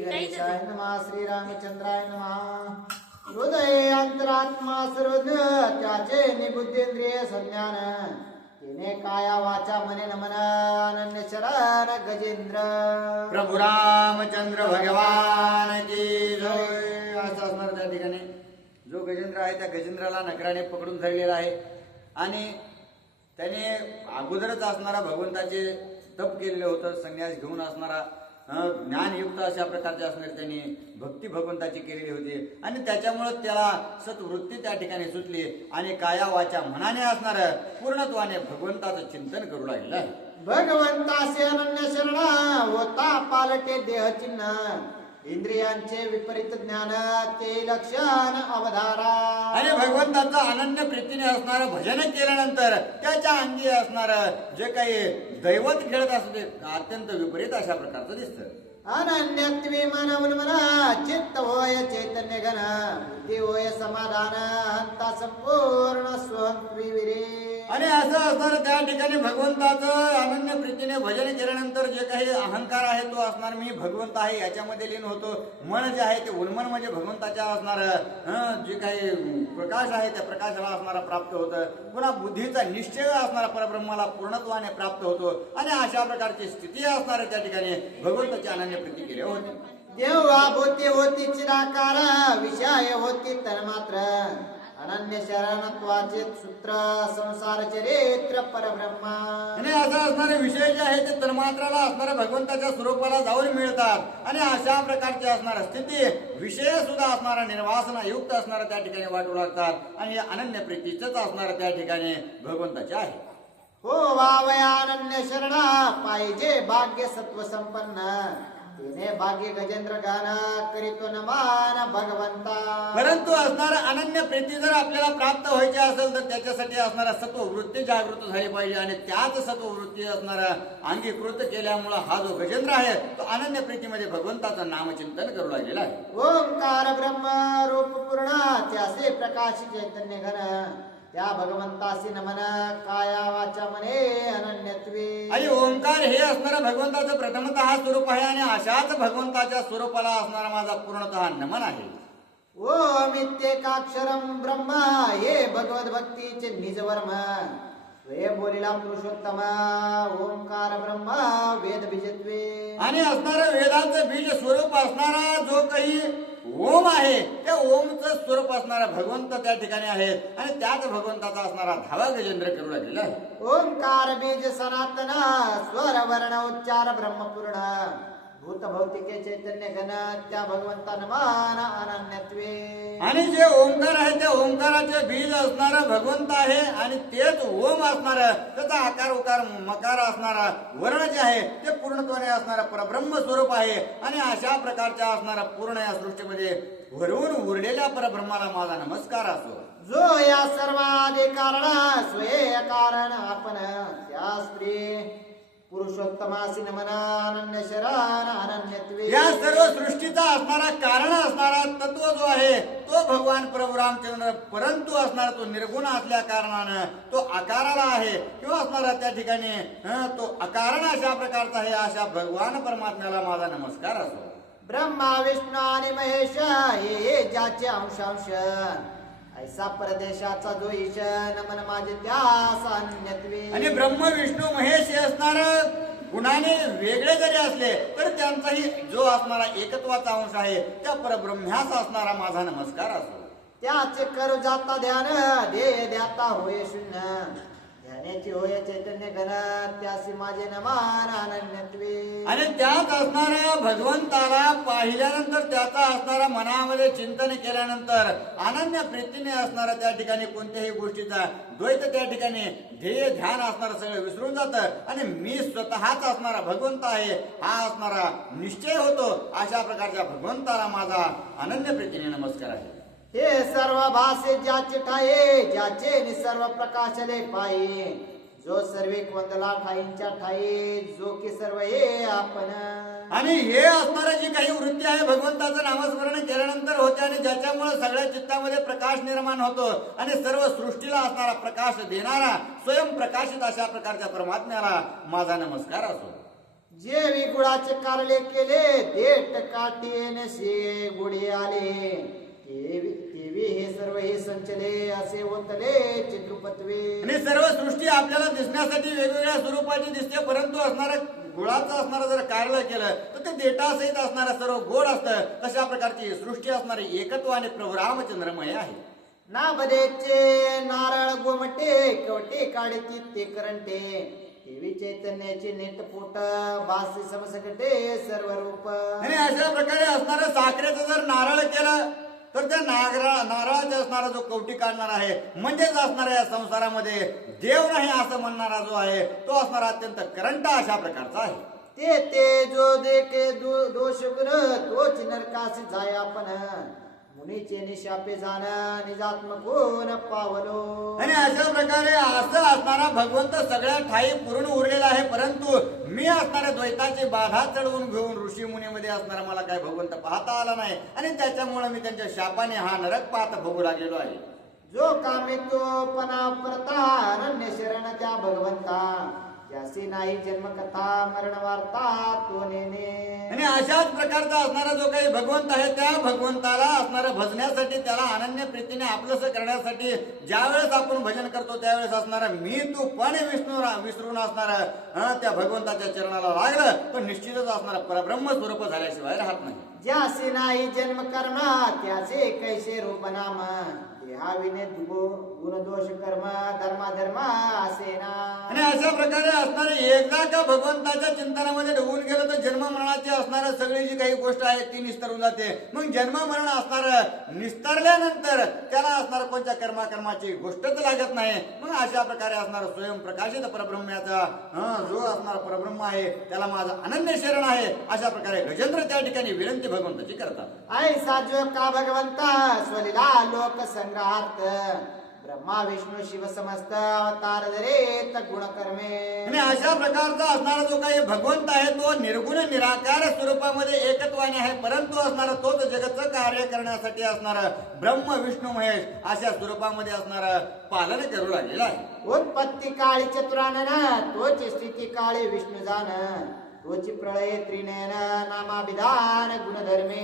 गणेशाय नमः श्रीरामचंद्राय नमः हृदय अंतरात्मा सर्वज्ञ त्याचे निबुद्धेंद्रिय संज्ञान तिने काया वाचा मने नमन अनन्य शरण गजेंद्र प्रभू रामचंद्र भगवान की जय. असं असणार त्या ठिकाणी जो गजेंद्र आहे त्या गजेंद्राला नकराने पकडून धरलेला आहे आणि त्याने अगोदरच असणारा भगवंताचे तप केलेले होतं. संन्यास घेऊन असणारा ज्ञानयुक्त अशा प्रकारचे असणारे त्यांनी भक्ती भगवंताची केलेली होती आणि त्याच्यामुळे त्याला सत्वृत्ती त्या ठिकाणी सुटली आणि काया वाचा मनाने असणार पूर्णत्वाने भगवंताचं चिंतन करू लागलेलं आहे. भगवंतासे अनन्य शरण होता पालटे देह चिन्ह इंद्रियांचे विपरीत ज्ञान ते लक्षण अवधारा आणि भगवंताचं अनन्य प्रीतीने असणारं भजन केल्यानंतर त्याच्या अंगी असणार जे काही दैवत खेळत असते अत्यंत विपरीत अशा प्रकारचं दिसतं. अनन्यत्वे मन मना चित्त होय चैतन्य घन बुद्धी होय समाधान हंता संपूर्ण स्वंत्वी विरे आणि असं असणार त्या ठिकाणी भगवंताचं अनन्य प्रीतीने भजन केल्यानंतर जे काही अहंकार आहे तो असणार मी भगवंत आहे याच्यामध्ये लीन होतो. मन जे आहे ते उन्मन म्हणजे भगवंताच्या असणार जे काही प्रकाश आहे त्या प्रकाशाला असणारा प्राप्त होतं. पुन्हा बुद्धीचा निश्चय असणारा परब्रह्माला पूर्णत्वाने प्राप्त होतो आणि अशा प्रकारची स्थिती असणारे त्या ठिकाणी भगवंताची अनन्य प्रीती केली होती. देवा भूती होती चिराकार विषय होती तन्मात्र अनन्य शरणत्वाचे सूत्र संसार चरित्र परब्रह्मा आणि असं असणारे विषय जे आहे ते तन्मात्राला असणाऱ्या भगवंताच्या स्वरूपाला जाऊन मिळतात आणि अशा प्रकारची असणाऱ्या स्थिती विषय सुद्धा असणारा निर्वासना युक्त असणारा त्या ठिकाणी वाटू लागतात आणि अनन्य प्रीतीच असणारा त्या ठिकाणी भगवंताचे आहे. हो वावया अनन्य शरण पाहिजे भाग्य सत्व संपन्न तिने भाग्य गजेंद्र गान करीतो नमान भगवंता. परंतु असणारा अनन्य प्रीती जर आपल्याला प्राप्त व्हायची असेल तर त्याच्यासाठी असणारा सत्ववृत्ती जागृत झाली पाहिजे आणि त्याच सत्ववृत्ती असणारा अंगीकृत केल्यामुळे हा जो गजेंद्र आहे तो अनन्य प्रीतीमध्ये भगवंताचं नामचिंतन करू लागलेला आहे. ओंकार ब्रह्म रूप पूर्ण त्यासे प्रकाश चैतन्य घन त्या भगवंतासी नमन काया वाचा मने अनन्यत्वे. आणि ओंकार हे असणारं भगवंताचं प्रथमतः स्वरूप आहे आणि अशाच भगवंताच्या स्वरूपाला असणारा माझा पूर्णतः नमन आहे. ओम इत्येकाक्षरम ब्रह्म हे भगवत भक्तीचे निजवर्म वे बोलिला पुरुषोत्तम ओंकार ब्रह्म वेद बीजत्वे. आणि असणारं वेदांचं बीज स्वरूप असणारा जो काही ओम आहे त्या ओमचं स्वरूप असणारा भगवंत त्या ठिकाणी आहे आणि त्याच भगवंताचा असणारा धावा गजेंद्र करू लागलेला आहे. ओंकार बीज सनातन स्वर वर्ण उच्चार ब्रह्मपूर्ण भूत भौतिके चैतन्य घन त्या भगवंता नमान अनन्यत्वे. आणि जे ओंकार आहे त्या ओंकाराचे बीज असणारा भगवंत आहे आणि तेच ओम असणार त्याचा आकार उकार मकार असणारा वर्ण जे आहे ते पूर्णत्वाने असणारा परब्रह्म स्वरूप आहे आणि अशा प्रकारच्या असणारा पूर्ण या सृष्टीमध्ये भरून उरलेल्या परब्रह्माला माझा नमस्कार असो. जो या सर्वादि कारण स्वये कारण आपण त्या स्त्री पुरुषोत्तमासी नमना अनन्य शरण अनन्यत्वे. या सर्व सृष्टीचा असणारा कारण असणारा तत्व जो आहे तो भगवान प्रभू रामचंद्र परंतु असणारा तो निर्गुण असल्या कारणानं तो आकाराला आहे किंवा असणारा त्या ठिकाणी तो अकारण अशा प्रकारचा आहे. अशा भगवान परमात्म्याला माझा नमस्कार असो. ब्रह्मा विष्णू आणि महेश हे ज्याचे अंशांश ऐसा परदेशाचा जो ईश नमन माझे त्यास अनन्यत्वे. आणि ब्रह्म विष्णू महेश हे असणार गुणाने वेगळे जरी असले तर त्यांचाही जो असणारा एकत्वाचा अंश आहे त्या परब्रह्म्यास असणारा माझा नमस्कार असो. त्याचे करू जाता ध्यान दे द्याता होय शून्य ध्यानाची होय चैतन्य घन त्यासी माझे नमान अनन्यत्वे. आणि त्यात असणाऱ्या भगवंताला पाहिल्यानंतर त्याचा असणारा मनामध्ये चिंतन केल्यानंतर अनन्य प्रीतीने असणारा त्या ठिकाणी कोणत्याही गोष्टीचा द्वैत त्या ठिकाणी ध्येय ध्यान असणारं सगळं विसरून जातं आणि मी स्वतःच असणारा भगवंत आहे हा असणारा निश्चय होतो. अशा प्रकारच्या भगवंताला माझा अनन्य प्रीतीने नमस्कार आहे. हे सर्व भासे ज्याचे ठाये ज्याचे निसर्व प्रकाशले पाये जो सर्विक वंदला ठाईंच्या ठाई जो की सर्व हे आपण. आणि हे असणारे जी काही वृत्ती आहे भगवंताचं नामस्मरण केल्यानंतर होते आणि ज्याच्यामुळे सगळ्या चित्तामध्ये प्रकाश निर्माण होतो आणि सर्व सृष्टीला असणारा प्रकाश देणारा स्वयं प्रकाशित अशा प्रकारच्या परमात्म्याला माझा नमस्कार असो. जेवी गुळाचे कारले केले देठ काटेनसे गुढी आले तेवी हे सर्व हे संचले असे ओतले चित्रपतवे. आणि सर्व सृष्टी आपल्याला दिसण्यासाठी वेगवेगळ्या स्वरूपाची दिसते, परंतु असणारं गुळाचं असणारं जर कारलं केलं तर ते देठासहित असणारं सर्व गोड असतं. तशा प्रकारची सृष्टी असणारी एकत्व आणि प्रभू रामचंद्रमय आहे. ना बदेचे नारळ गोमटे कवटे काढती ते करंटे देवी चैतन्याचे नेट पोट बासी समसकटे सर्व रूप. आणि अशा प्रकारे असणारं साखरेचं जर नारळ केलं तर त्या नारळाचा असणारा जो कवटी काढणार आहे म्हणजेच असणारा या संसारामध्ये देव नाही असं म्हणणारा जो आहे तो असणारा अत्यंत करंट अशा प्रकारचा आहे. ते जो देखे दोष गुण तोच नरकासी जाय आपण मुनीचे निशापे जाण निजात्मक कोण पावलो. आणि अशा प्रकारे असं असणारा भगवंत सगळ्या ठाई पूर्ण उरलेला आहे, परंतु मी असणाऱ्या द्वैताची बाधा चढवून घेऊन ऋषी मुनीमध्ये असणारा मला काय भगवंत पाहता आला नाही आणि त्याच्यामुळे मी त्यांच्या शापाने हा नरक पाहता भोगू लागलेलो आहे. जो कामे तो पणा परता अनन्य शरण त्या भगवंता ज्यासी नाही जन्मकथा मरण वार्ता तो नेने. आणि अशाच प्रकारचा असणारा जो काही भगवंत आहे त्या भगवंताला असणारं भजण्यासाठी त्याला अनन्य प्रीतीने आपलंस करण्यासाठी ज्या वेळेस आपण भजन करतो त्यावेळेस असणारा मी तू पण विसरून असणारा त्या भगवंताच्या चरणाला लागलं तर निश्चितच असणारा परब्रह्म स्वरूप झाल्याशिवाय राहत नाही. ज्यासी नाही जन्म कर्मा त्याचे कैसे रूप नाम देहाविने गुण दोष कर्म धर्म असे ना. आणि अशा प्रकारे असणारे एकदा का भगवंताच्या चिंतनामध्ये डुबून गेलं तर जन्म मरणाची असणारं सगळी जी काही गोष्ट आहे ती निस्तरून जाते. मग जन्म मरण असणार निस्तरल्यानंतर त्याला असणार कोणत्या कर्माची गोष्टच लागत नाही. मग अशा प्रकारे असणार स्वयंप्रकाशित परब्रह्माचा जो असणार परब्रह्म आहे त्याला माझं अनन्य शरण आहे अशा प्रकारे गजेंद्र त्या ठिकाणी विनंती भगवंताची करतात. ऐसा जो का भगवंता स्वलीला लोक संग्रहात ब्रह्मा विष्णू शिव समस्त अवतार धरेत गुण कर्मे. आणि अशा प्रकारचा असणारा जो काही भगवंत आहे तो निर्गुण निराकार स्वरूपामध्ये एकत्वाने आहे, परंतु असणारा तोच जगतचं कार्य करण्यासाठी असणारा ब्रह्म विष्णू महेश अशा स्वरूपामध्ये असणारा पालन करू लागलेला आहे. उत्पत्ती काळी चतुरानन तोची स्थिती काळी विष्णू जान तोची प्रळय त्रिनयन नामाभिधान गुणधर्मे.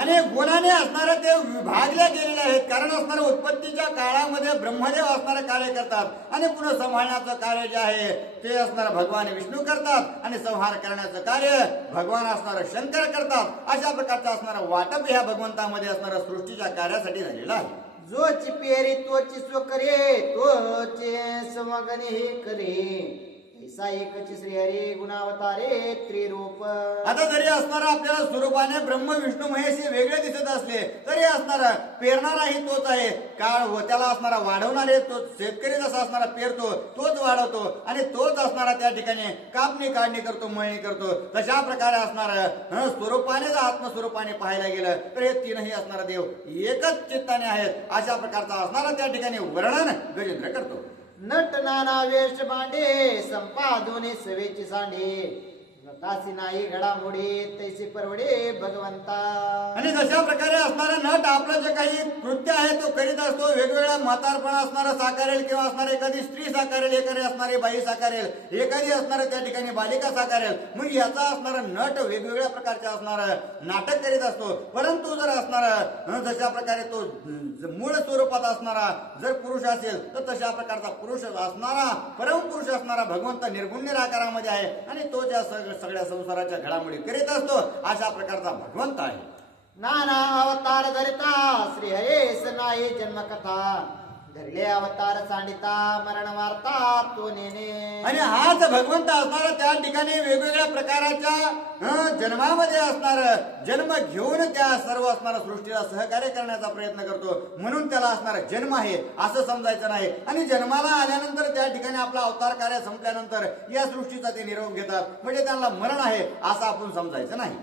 आणि गुणाने असणारे ते विभागले गेलेले आहेत, कारण असणाऱ्या उत्पत्तीच्या काळामध्ये ब्रह्मदेव असणारे कार्य करतात आणि पुन्हा संहारण्याचं कार्य जे आहे ते असणारे भगवान विष्णू करतात आणि संहार करण्याचं कार्य भगवान असणारे शंकर करतात. अशा प्रकारचं असणारं वाटप ह्या भगवंतामध्ये असणाऱ्या सृष्टीच्या कार्यासाठी झालेलं आहे. जोची पेरी तोची सो करे तोचे समगणे हे करे ऐसा एकच श्री हरी गुणावतारे त्रिरूप. आता जरी असणारा आपल्याला स्वरूपाने ब्रह्म विष्णू महेश हे वेगळे दिसत असले तरी असणारा पेरणाराही तोच आहे, काळ त्याला असणारा वाढवणारे तो शेतकरी जसा असणारा पेरतो तोच वाढवतो आणि तोच असणारा त्या ठिकाणी कापणी काढणी करतो मळणी करतो. तशा प्रकारे असणारा स्वरूपाने जर आत्मस्वरूपाने पाहायला गेलं तर हे तीनही असणारा देव एकच चित्ताने आहेत अशा प्रकारचा असणारा त्या ठिकाणी वर्णन गजेंद्र करतो. नट नाना वेश भांडे संपादोने सवेची सांडे नटासी नाही घडामोडी तैसी परवडे भगवंता. आणि जशा प्रकारे असणारा नट आपलं जे काही कृत्य आहे तो करीत असतो, वेगवेगळ्या म्हातारपणा असणारा साकारेल किंवा असणारी एखादी स्त्री साकारेल, एखादी असणारी बाई साकारेल, एखादी असणारे त्या ठिकाणी बालिका साकारेल. मग याचा असणारा नट वेगवेगळ्या प्रकारचे असणारं नाटक करीत असतो, परंतु जर असणारा जशा प्रकारे तो मूळ स्वरूपात असणारा जर पुरुष असेल तर तशा प्रकारचा पुरुष असणारा परमपुरुष असणारा भगवंत निर्गुण निराकारामध्ये आहे आणि तो ज्या सगळ्या संसाराच्या घडामोडी करीत असतो अशा प्रकारचा भगवंत आहे. नाना अवतार धरिता श्री हरेस नाही जन्मकथा धरले अवतार सांडिता मरण वार्ता तो नेने. आणि हाच भगवंत असणारा त्या ठिकाणी वेगवेगळ्या प्रकाराच्या जन्मामध्ये असणार जन्म घेऊन त्या सर्व असणाऱ्या सृष्टीला सहकार्य करण्याचा प्रयत्न करतो, म्हणून त्याला असणारा जन्म आहे असं समजायचं नाही. आणि जन्माला आल्यानंतर त्या ठिकाणी आपला अवतार कार्य संपल्यानंतर या सृष्टीचा ते निरोप घेतात, म्हणजे त्यांना मरण आहे असं आपण समजायचं नाही.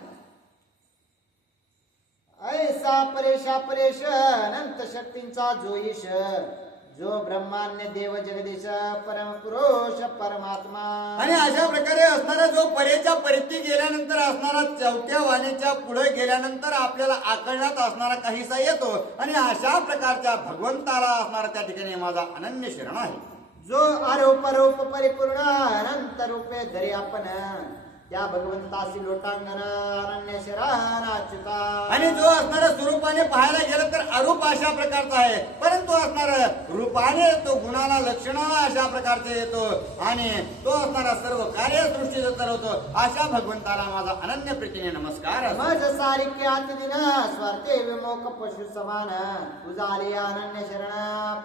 ऐसा परेश अनंत शक्तींचा जो ईश जो ब्रह्मान्य देव जगदीश परम पुरुष परमात्मा. आणि अशा प्रकारे असणारा जो परेच्या परिती गेल्यानंतर असणारा चौथ्या वाणीच्या पुढे गेल्यानंतर आपल्याला आकलनात असणारा काहीसा येतो आणि अशा प्रकारच्या भगवंताला असणारा त्या ठिकाणी माझा अनन्य शरण आहे. जो आरोप रूप परिपूर्ण अनंत रूपे धरे आपण त्या भगवंतासी लोटांगण अनन्य शरण अच्युता. आणि जो असणारा स्वरूपाने पाहायला गेलं तर अरूप अशा प्रकारचा आहे, परंतु असणारा रूपाने तो गुणाला लक्षणाला अशा प्रकारचे येतो आणि तो असणारा सर्व कार्य सृष्टीचं करवतो अशा भगवंताला माझा अनन्य प्रीतीने नमस्कार असो. मज सारिके दिन स्वार्थे विमोक पशु समान तुझा आले अनन्य शरण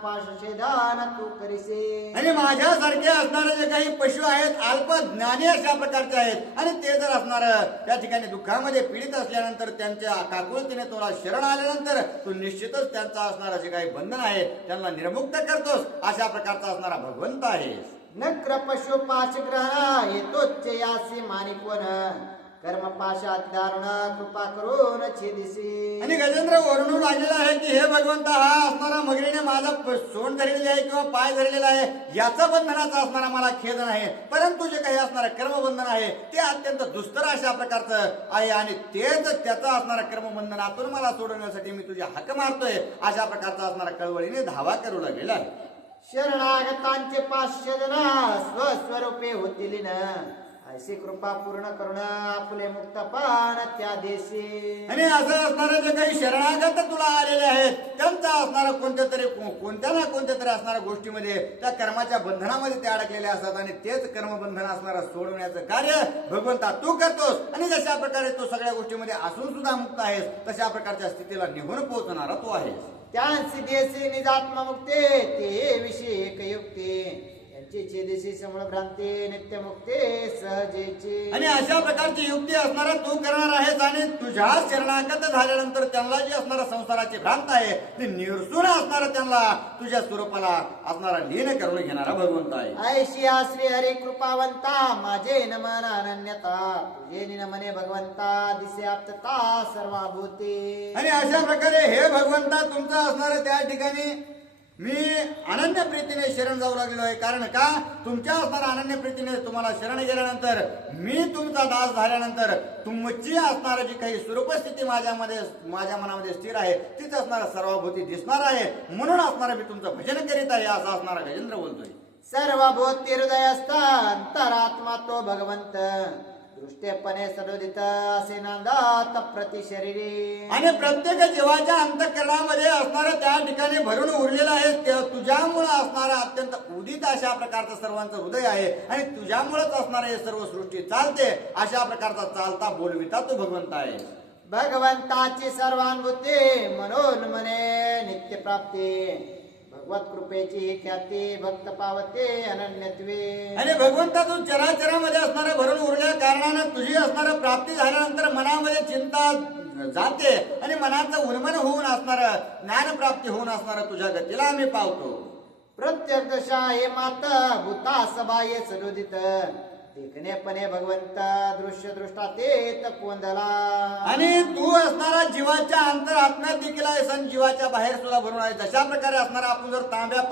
पाशछेदान तू करिसे. आणि माझ्यासारखे असणारे जे काही पशु आहेत अल्प ज्ञानी अशा प्रकारचे आहेत आणि ते जर असणार त्या ठिकाणी दुःखामध्ये पीडित असल्यानंतर त्यांच्या काकुळतीने तुला शरण आल्यानंतर तू निश्चितच त्यांचा असणारा जे काही बंधन आहे त्यांना निर्मुक्त करतोस अशा प्रकारचा असणारा भगवंत आहे. नक्र पशु पाश ग्रहण येतोच यासी मानिकोन कर्म पाशात दारुण कृपा करून छेदिसी. आणि गजेंद्र वर्णू लागलेला आहे की हे भगवंता हा असणारा मगरीने माझा सोंड धरलेली आहे किंवा पाय धरलेला आहे याचा बंधनाचा असणारा मला खेद नाही, परंतु जे काही असणारा कर्मबंधन आहे ते अत्यंत दुस्तर अशा प्रकारचं आहे आणि तेच त्याचा असणारा कर्मबंधनातून मला सोडवण्यासाठी मी तुझी हाक मारतोय अशा प्रकारचा असणारा कळवळीने धावा करू लागलेला आहे. शरणागतांचे पाचशे जण स्वस्वरूपे होतील अशी कृपा पूर्ण करून आपले मुक्तपान त्या देशी. आणि असं असणारे जे काही शरणागत तुला आलेले आहेत त्यांचा असणारा कोणत्या ना कोणत्या तरी असणाऱ्या गोष्टीमध्ये त्या कर्माच्या बंधनामध्ये ते अडकलेले असतात आणि तेच कर्मबंधन असणारा सोडवण्याचं कार्य भगवंता तू करतोस. आणि जशा प्रकारे तू सगळ्या गोष्टीमध्ये असून सुद्धा मुक्त आहेस तशा प्रकारच्या स्थितीला निघून पोहोचणारा तू आहेस. त्यांसी देशी निजात्मा मुक्ते ते विषय एक युक्ती छेदेशी समूळ भ्रांती नित्य मुक्ते सहजेची. आणि अशा प्रकारची युक्ती असणारा तू करणार आहेस आणि तुझ्या शरणागत झाल्यानंतर त्यांना जी असणारा संसाराची भ्रांत आहे ती निरसून असणारा त्यांना तुझ्या स्वरूपाला असणारा लीन करून घेणारा भगवंत आहे. ऐशी श्री हरी कृपावंता माझे नमन अनन्यता तुझे निनमने भगवंता दिसे आप्तता सर्वाभूती. आणि अशा प्रकारे हे भगवंता तुमचं असणारं त्या ठिकाणी मी अनन्य प्रीतीने शरण जाऊ लागलेलो आहे. कारण का तुमच्या असणारा अनन्य प्रीतीने तुम्हाला शरण गेल्यानंतर मी तुमचा दास झाल्यानंतर तुमची असणारी जी काही स्वरूपस्थिती माझ्या मनामध्ये स्थिर आहे तीच असणारा सर्वभूती दिसणार आहे, म्हणून असणारा मी तुमचं भजन करीत आहे असं असणारा गजेंद्र बोलतोय. सर्वभूती हृदय असता अंतरात्मा तो भगवंत दृष्टेपणे सदोदित असे नांदात प्रति शरीरी. आणि प्रत्येक जीवाच्या अंतःकरणामध्ये असणारं त्या ठिकाणी भरून उरलेलं आहे तुझ्यामुळे असणारं अत्यंत उदित अशा प्रकारचं सर्वांचं हृदय आहे आणि तुझ्यामुळेच असणारं हे सर्व सृष्टी चालते अशा प्रकारचा चालता बोलविता तू भगवंत आहे. भगवंताची सर्वानुभूती म्हणून मने नित्य प्राप्ती भगवत कृपेची ख्याती भक्त पावते अनन्यत्वे. आणि भगवंता तू चराचरामध्ये असणारं भरून उरल्या कारणानं तुझी असणारं प्राप्ती झाल्यानंतर मनामध्ये चिंता जाते आणि मनाचं उन्मन होऊन असणारं ज्ञान प्राप्ती होऊन असणारं तुझ्या गतीला आम्ही पावतो. प्रत्येक दशा हे माता भूता सबाये सदोदित देखणेपणे भगवंता दृश्य दृष्टा ते कोंदला. आणि तू असणारा जीवाच्या अंतरात्म्यात देखील आहेस आणि जीवाच्या बाहेर सुद्धा भरून आहे. जशा प्रकारे असणारा आपण जर तांब्या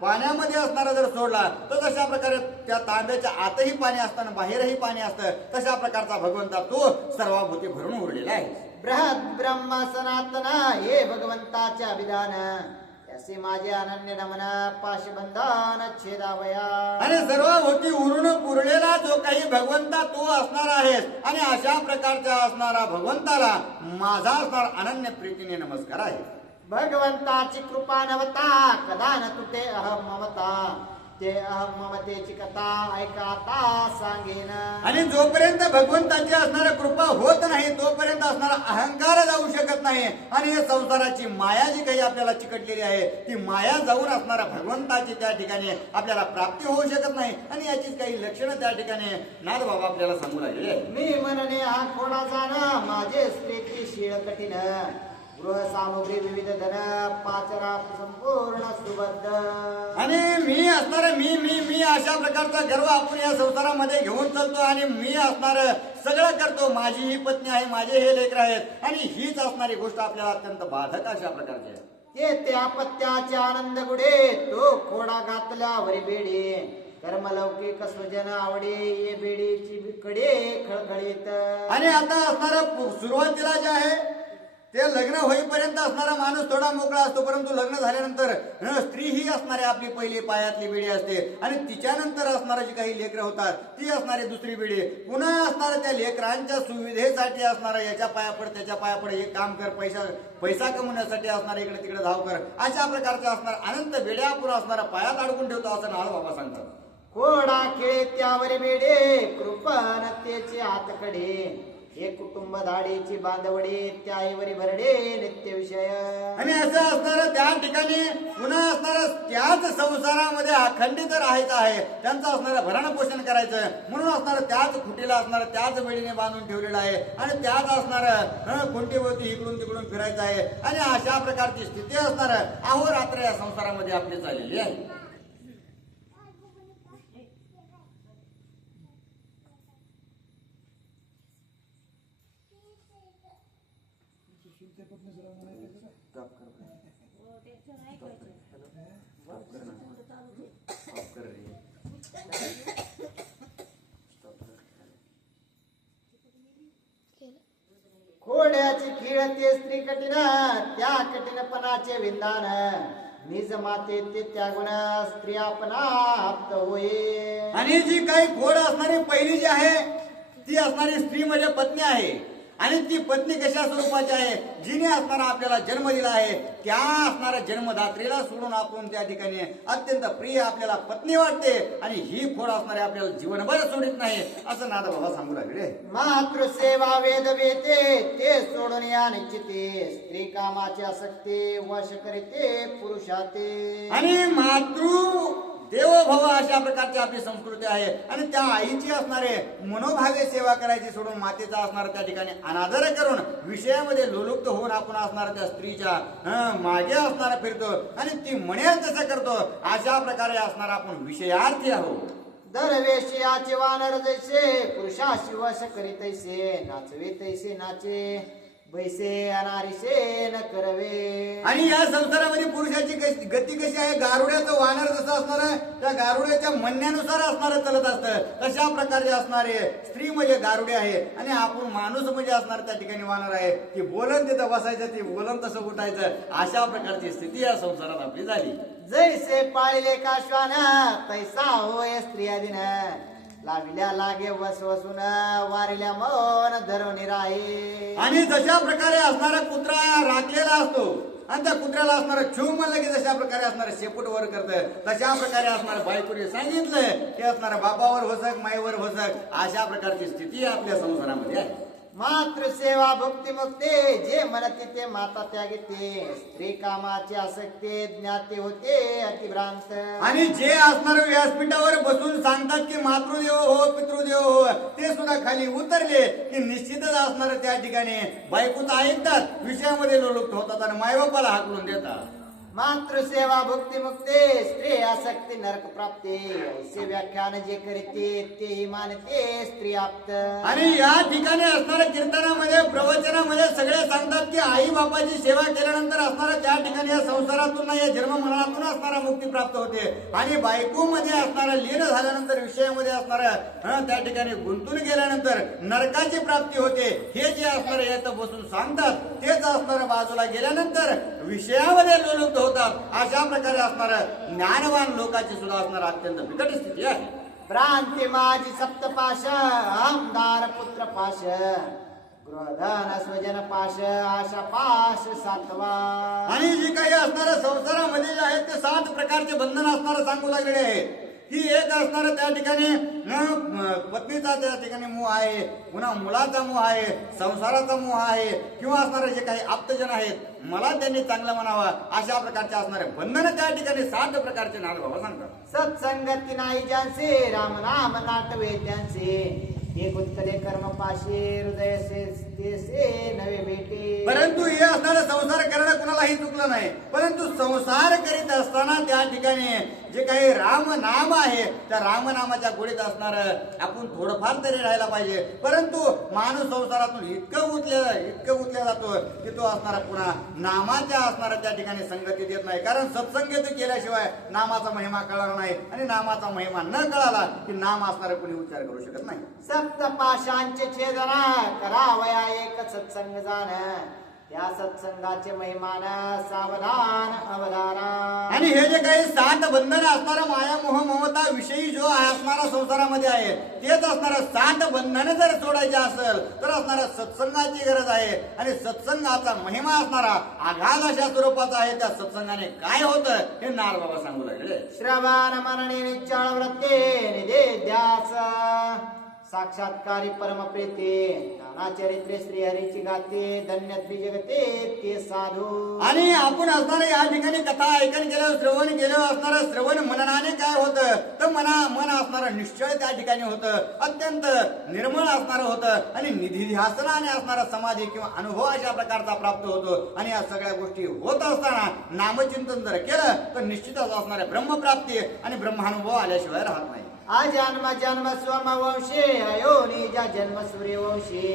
पाण्यामध्ये असणारा जर सोडला तर तशा प्रकारे त्या तांब्याच्या आतही पाणी असताना बाहेरही पाणी असतं तशा प्रकारचा भगवंता तू सर्वभूती भरून उरलेला आहे. बृहद ब्रह्म सनातन हे भगवंताचे अभिधान त्याचे माझे अनन्य नमन पाशबंधन छेदावया. आणि सर्वभूती उरून पुरलेला जो काही भगवंता तू असणार आहेस आणि अशा प्रकारचा असणारा भगवंताला माझा असणार अनन्य प्रीतीने नमस्कार आहे. भगवंताची कृपा नवता कदा न तुटे अहम ममता ते अहम ममतेची कथा ऐका आता सांगेन. आणि जोपर्यंत भगवंताची असणारा कृपा होत नाही तोपर्यंत असणारा अहंकार जाऊ शकत नाही आणि या संसाराची माया जी काही आपल्याला चिकटलेली आहे ती माया जाऊन असणारा भगवंताची त्या ठिकाणी आपल्याला प्राप्ती होऊ शकत नाही. आणि याचीच काही लक्षणं त्या ठिकाणी नाथ बाबा आपल्याला सांगू लागले. मी म्हणणे हा खोडा जाणा माझे स्त्रीची शीळ कठीण गृह सामग्री विविध धन पाचरा संपूर्ण सुबद्ध. आणि मी असणार मी अशा प्रकारचा गर्व आपण या संसारामध्ये घेऊन चालतो आणि मी असणार सगळं करतो. माझी ही पत्नी आहे, माझे हे लेकर आहेत आणि हीच असणारी गोष्ट आपल्याला अत्यंत बाधक अशा प्रकारची आहे. ते अपत्याचे आनंद गुडे तो खोडा घातल्यावरी बेडी कर्मलौकिक स्वजन आवडे ये बेडीची कडे खळखळीत. आणि आता असणार सुरुवातीला जे आहे ते लग्न होईपर्यंत असणारा माणूस थोडा मोकळा असतो, परंतु लग्न झाल्यानंतर स्त्री ही असणारी आपली पहिली पायातली बिडी असते आणि तिच्यानंतर असणारा जी काही लेकरं होतात ती असणारी दुसरी बिडी. पुन्हा असणाऱ्या त्या लेकरांच्या सुविधेसाठी असणारा याच्या पायापड त्याच्या पायापड, हे काम कर, पैसा कमवण्यासाठी असणारा इकडे तिकडे धाव कर, अशा प्रकारच्या असणार अनंत बेड्या पुन्हा असणारा पायात अडकून ठेवतो असं नाळ बाबा सांगतात. कोडा खेळे त्यावर बेडे कृपण त्याचे हातकडे, हे कुटुंब धाडीची बांधवडी त्याईवरी भरडे नित्य विषय. आणि असं असणार त्या ठिकाणी पुन्हा असणार त्याच संसारामध्ये अखंडित राहायचं आहे, त्यांचं असणारं भरण पोषण करायचं म्हणून असणार त्याच खुटीला असणार त्याच वेळीने बांधून ठेवलेलं आहे आणि त्याच असणार खुंटीवरती इकडून तिकडून फिरायचं आहे. आणि अशा प्रकारची स्थिती असणार अहोरात्र या संसारामध्ये आपली चाललेली आहे. खोड्याची खीळ ते स्त्री कठीण, त्या कठीणपणाचे विंदान, निज माते ते त्यागुण स्त्री आपणा आप्त होय. आणि जी काही खोड असणारी पहिली जी आहे ती असणारी स्त्री म्हणजे पत्नी आहे. आणि ती पत्नी कशा स्वरूपाची आहे, जिने असणारा आपल्याला जन्म दिला आहे त्या असणाऱ्या जन्मदात्रीला सोडून आपण त्या ठिकाणी अत्यंत प्रिय आपल्याला पत्नी वाटते आणि ही खोड असणारे आपल्याला जीवनभर सोडित नाही असं नाथ बाबा सांगू लागले. मातृसेवा वेद वेते ते सोडून या निश्चिते, स्त्री कामाची आसक्ती वश करीते पुरुषाते. आणि मातृ देवोभव अशा प्रकारची आपली संस्कृती आहे आणि त्या आईची असणारे मनोभावे सेवा करायची सोडून मातेचा असणार त्या ठिकाणी अनादर करून विषयामध्ये लोलुप्त होऊन आपण असणार त्या स्त्रीच्या मागे असणारा फिरतो आणि ती म्हणेल तसं करतो. अशा प्रकारे असणार आपण विषयार्थी आहोत. दरवेशियाचे वानर जैसे पुरुषाशी वश करीतैसे, नाचवे तैसे नाचे बैसे अनारिसे न करवे. आणि या संसारामध्ये पुरुषाची गती कशी आहे, गारुड्याचं वानर जसं असणार त्या गारुड्याच्या म्हणण्यानुसार असणार चालत असतं, तशा प्रकारचे असणारे स्त्री म्हणजे गारुडे आहे आणि आपण माणूस म्हणजे असणार त्या ठिकाणी वानर आहे. ती बोलन तिथं बसायचं, ती बोलन तसं उठायचं, अशा प्रकारची स्थिती या संसारात आपली झाली. जैसे पाळले का श्वान तैसा होय स्त्रियादिन, लाविल्या लागे वसवसून वारिल्या मौन धरून राही. आणि जशा प्रकारे असणारा कुत्रा राखलेला असतो आणि त्या कुत्र्याला असणार छू म्हणलं की जशा प्रकारे असणार शेपूट वर करतं, तशा प्रकारे असणार बायकोने सांगितलंय की असणार बापावर होसक माईवर होसक, अशा प्रकारची स्थिती आपल्या संसारामध्ये आहे. मातृसेवा भक्ती मुक्ते जे म्हणते ते माता त्यागते, स्त्री कामाची आसक्ती ज्ञाते होते अतिभ्रांत. आणि जे असणार व्यासपीठावर बसून सांगतात की मातृदेव हो पितृदेव हो, ते सुद्धा खाली उतरले की निश्चितच असणार त्या ठिकाणी बायकोचं ऐकतात, विषयामध्ये लोलुप्त होतात आणि मायबापाला हाकलून देतात. मातृसेवा भक्ती मुक्ते स्त्री आसक्ती नरक प्राप्ते, ऐसे व्याख्यान जे करीते तेही मानते स्त्री आप्त. आणि या ठिकाणी असणाऱ्या कीर्तनामध्ये प्रवचनामध्ये सगळे सांगतात की आई बापाची सेवा केल्यानंतर असणारा त्या ठिकाणी या संसारातून या जन्म मरणातून असणारा मुक्ती प्राप्त होते. आणि बायको मध्ये असणारा लीन झाल्यानंतर विषयामध्ये असणारा त्या ठिकाणी गुंतून गेल्यानंतर नरकाची प्राप्ती होते. हे जे असणारे येतं बसून सांगतात तेच असणाऱ्या बाजूला गेल्यानंतर विषयामध्ये लोलुप्त होतात. अशा प्रकारे असणार ज्ञानवान लोकांची सुद्धा असणार अत्यंत बिकट स्थिती आहे. भ्रांती माझी सप्तपाश, आमदार पुत्र पाश, गृहधन स्वजन पाश, आशा पाश सातवा. आणि जी काही असणाऱ्या संसारामध्ये जे आहेत ते 7 प्रकारचे बंधन असणार सांगू लागलेले आहेत. ही एक असणार त्या ठिकाणी पत्नीचा त्या ठिकाणी मोह आहे, पुन्हा मुलाचा मोह आहे, संसाराचा मोह आहे, किंवा असणारे जे काही आप्तजन आहेत मला त्यांनी चांगलं म्हणावा, अशा प्रकारचे असणारे बंधन त्या ठिकाणी 7 प्रकारचे नाथ बाबा सांगतात. सत्संगती नाही ज्यांचे राम नाम नाटवे त्यांचे, हे गुंतले कर्म पाशे हृदय से नवे भेटे. परंतु हे असणारा संसार करणं कुणालाही चुकलं नाही, परंतु संसार करीत असताना त्या ठिकाणी जे काही राम नाम आहे त्या रामनामाच्या गोडीत असणार आपण थोडंफार तरी राहायला पाहिजे. परंतु माणूस संसारातून इतकं उतल्या जातो की तो असणारा पुन्हा नामाच्या असणारा त्या ठिकाणी संगती देत नाही. कारण सत्संगती केल्याशिवाय नामाचा महिमा कळणार नाही आणि नामाचा महिमा न कळाला की नाम असणारा कोणी उच्चार करू शकत नाही. सप्तपाशांचे छेदना करावया एक सत्संग जाण, त्या सत्संगाचे महिमान सावधान अवधाना. आणि हे जे काही 7 बंधन असणारा माया मोह ममता विषयी जो असणारा संसारामध्ये आहे तेच असणारा 7 बंधन जर सोडायचे असेल तर असणारा सत्संगाची गरज आहे. आणि सत्संगाचा महिमा असणारा आघात अशा स्वरूपाचा आहे. त्या सत्संगाने काय होतं हे नार बाबा सांगू लागले. श्रवण मनने निच्चळ वृत्ते निदेध्यास साक्षात्कारी परमप्रीते नाना चरित्रे श्री हरीची गाते धन्यत्वी जगते ते साधू. आणि आपण असणारे या ठिकाणी कथा ऐकन केलं श्रवण केलं असणारं श्रवण मननाने काय होतं तर मन असणारं निश्चय त्या ठिकाणी होतं, अत्यंत निर्मळ असणारं होतं. आणि निधिध्यासनाने असणारा समाधी किंवा अनुभव अशा प्रकारचा प्राप्त होतो. आणि या सगळ्या गोष्टी होत असताना नामचिंतन जर केलं तर निश्चितच असणाऱ्या ब्रह्मप्राप्ती आणि ब्रह्मानुभव आल्याशिवाय राहत नाही. अजन्म जन्म स्वमवंशे अयोनिजा जन्म सूर्यवंशे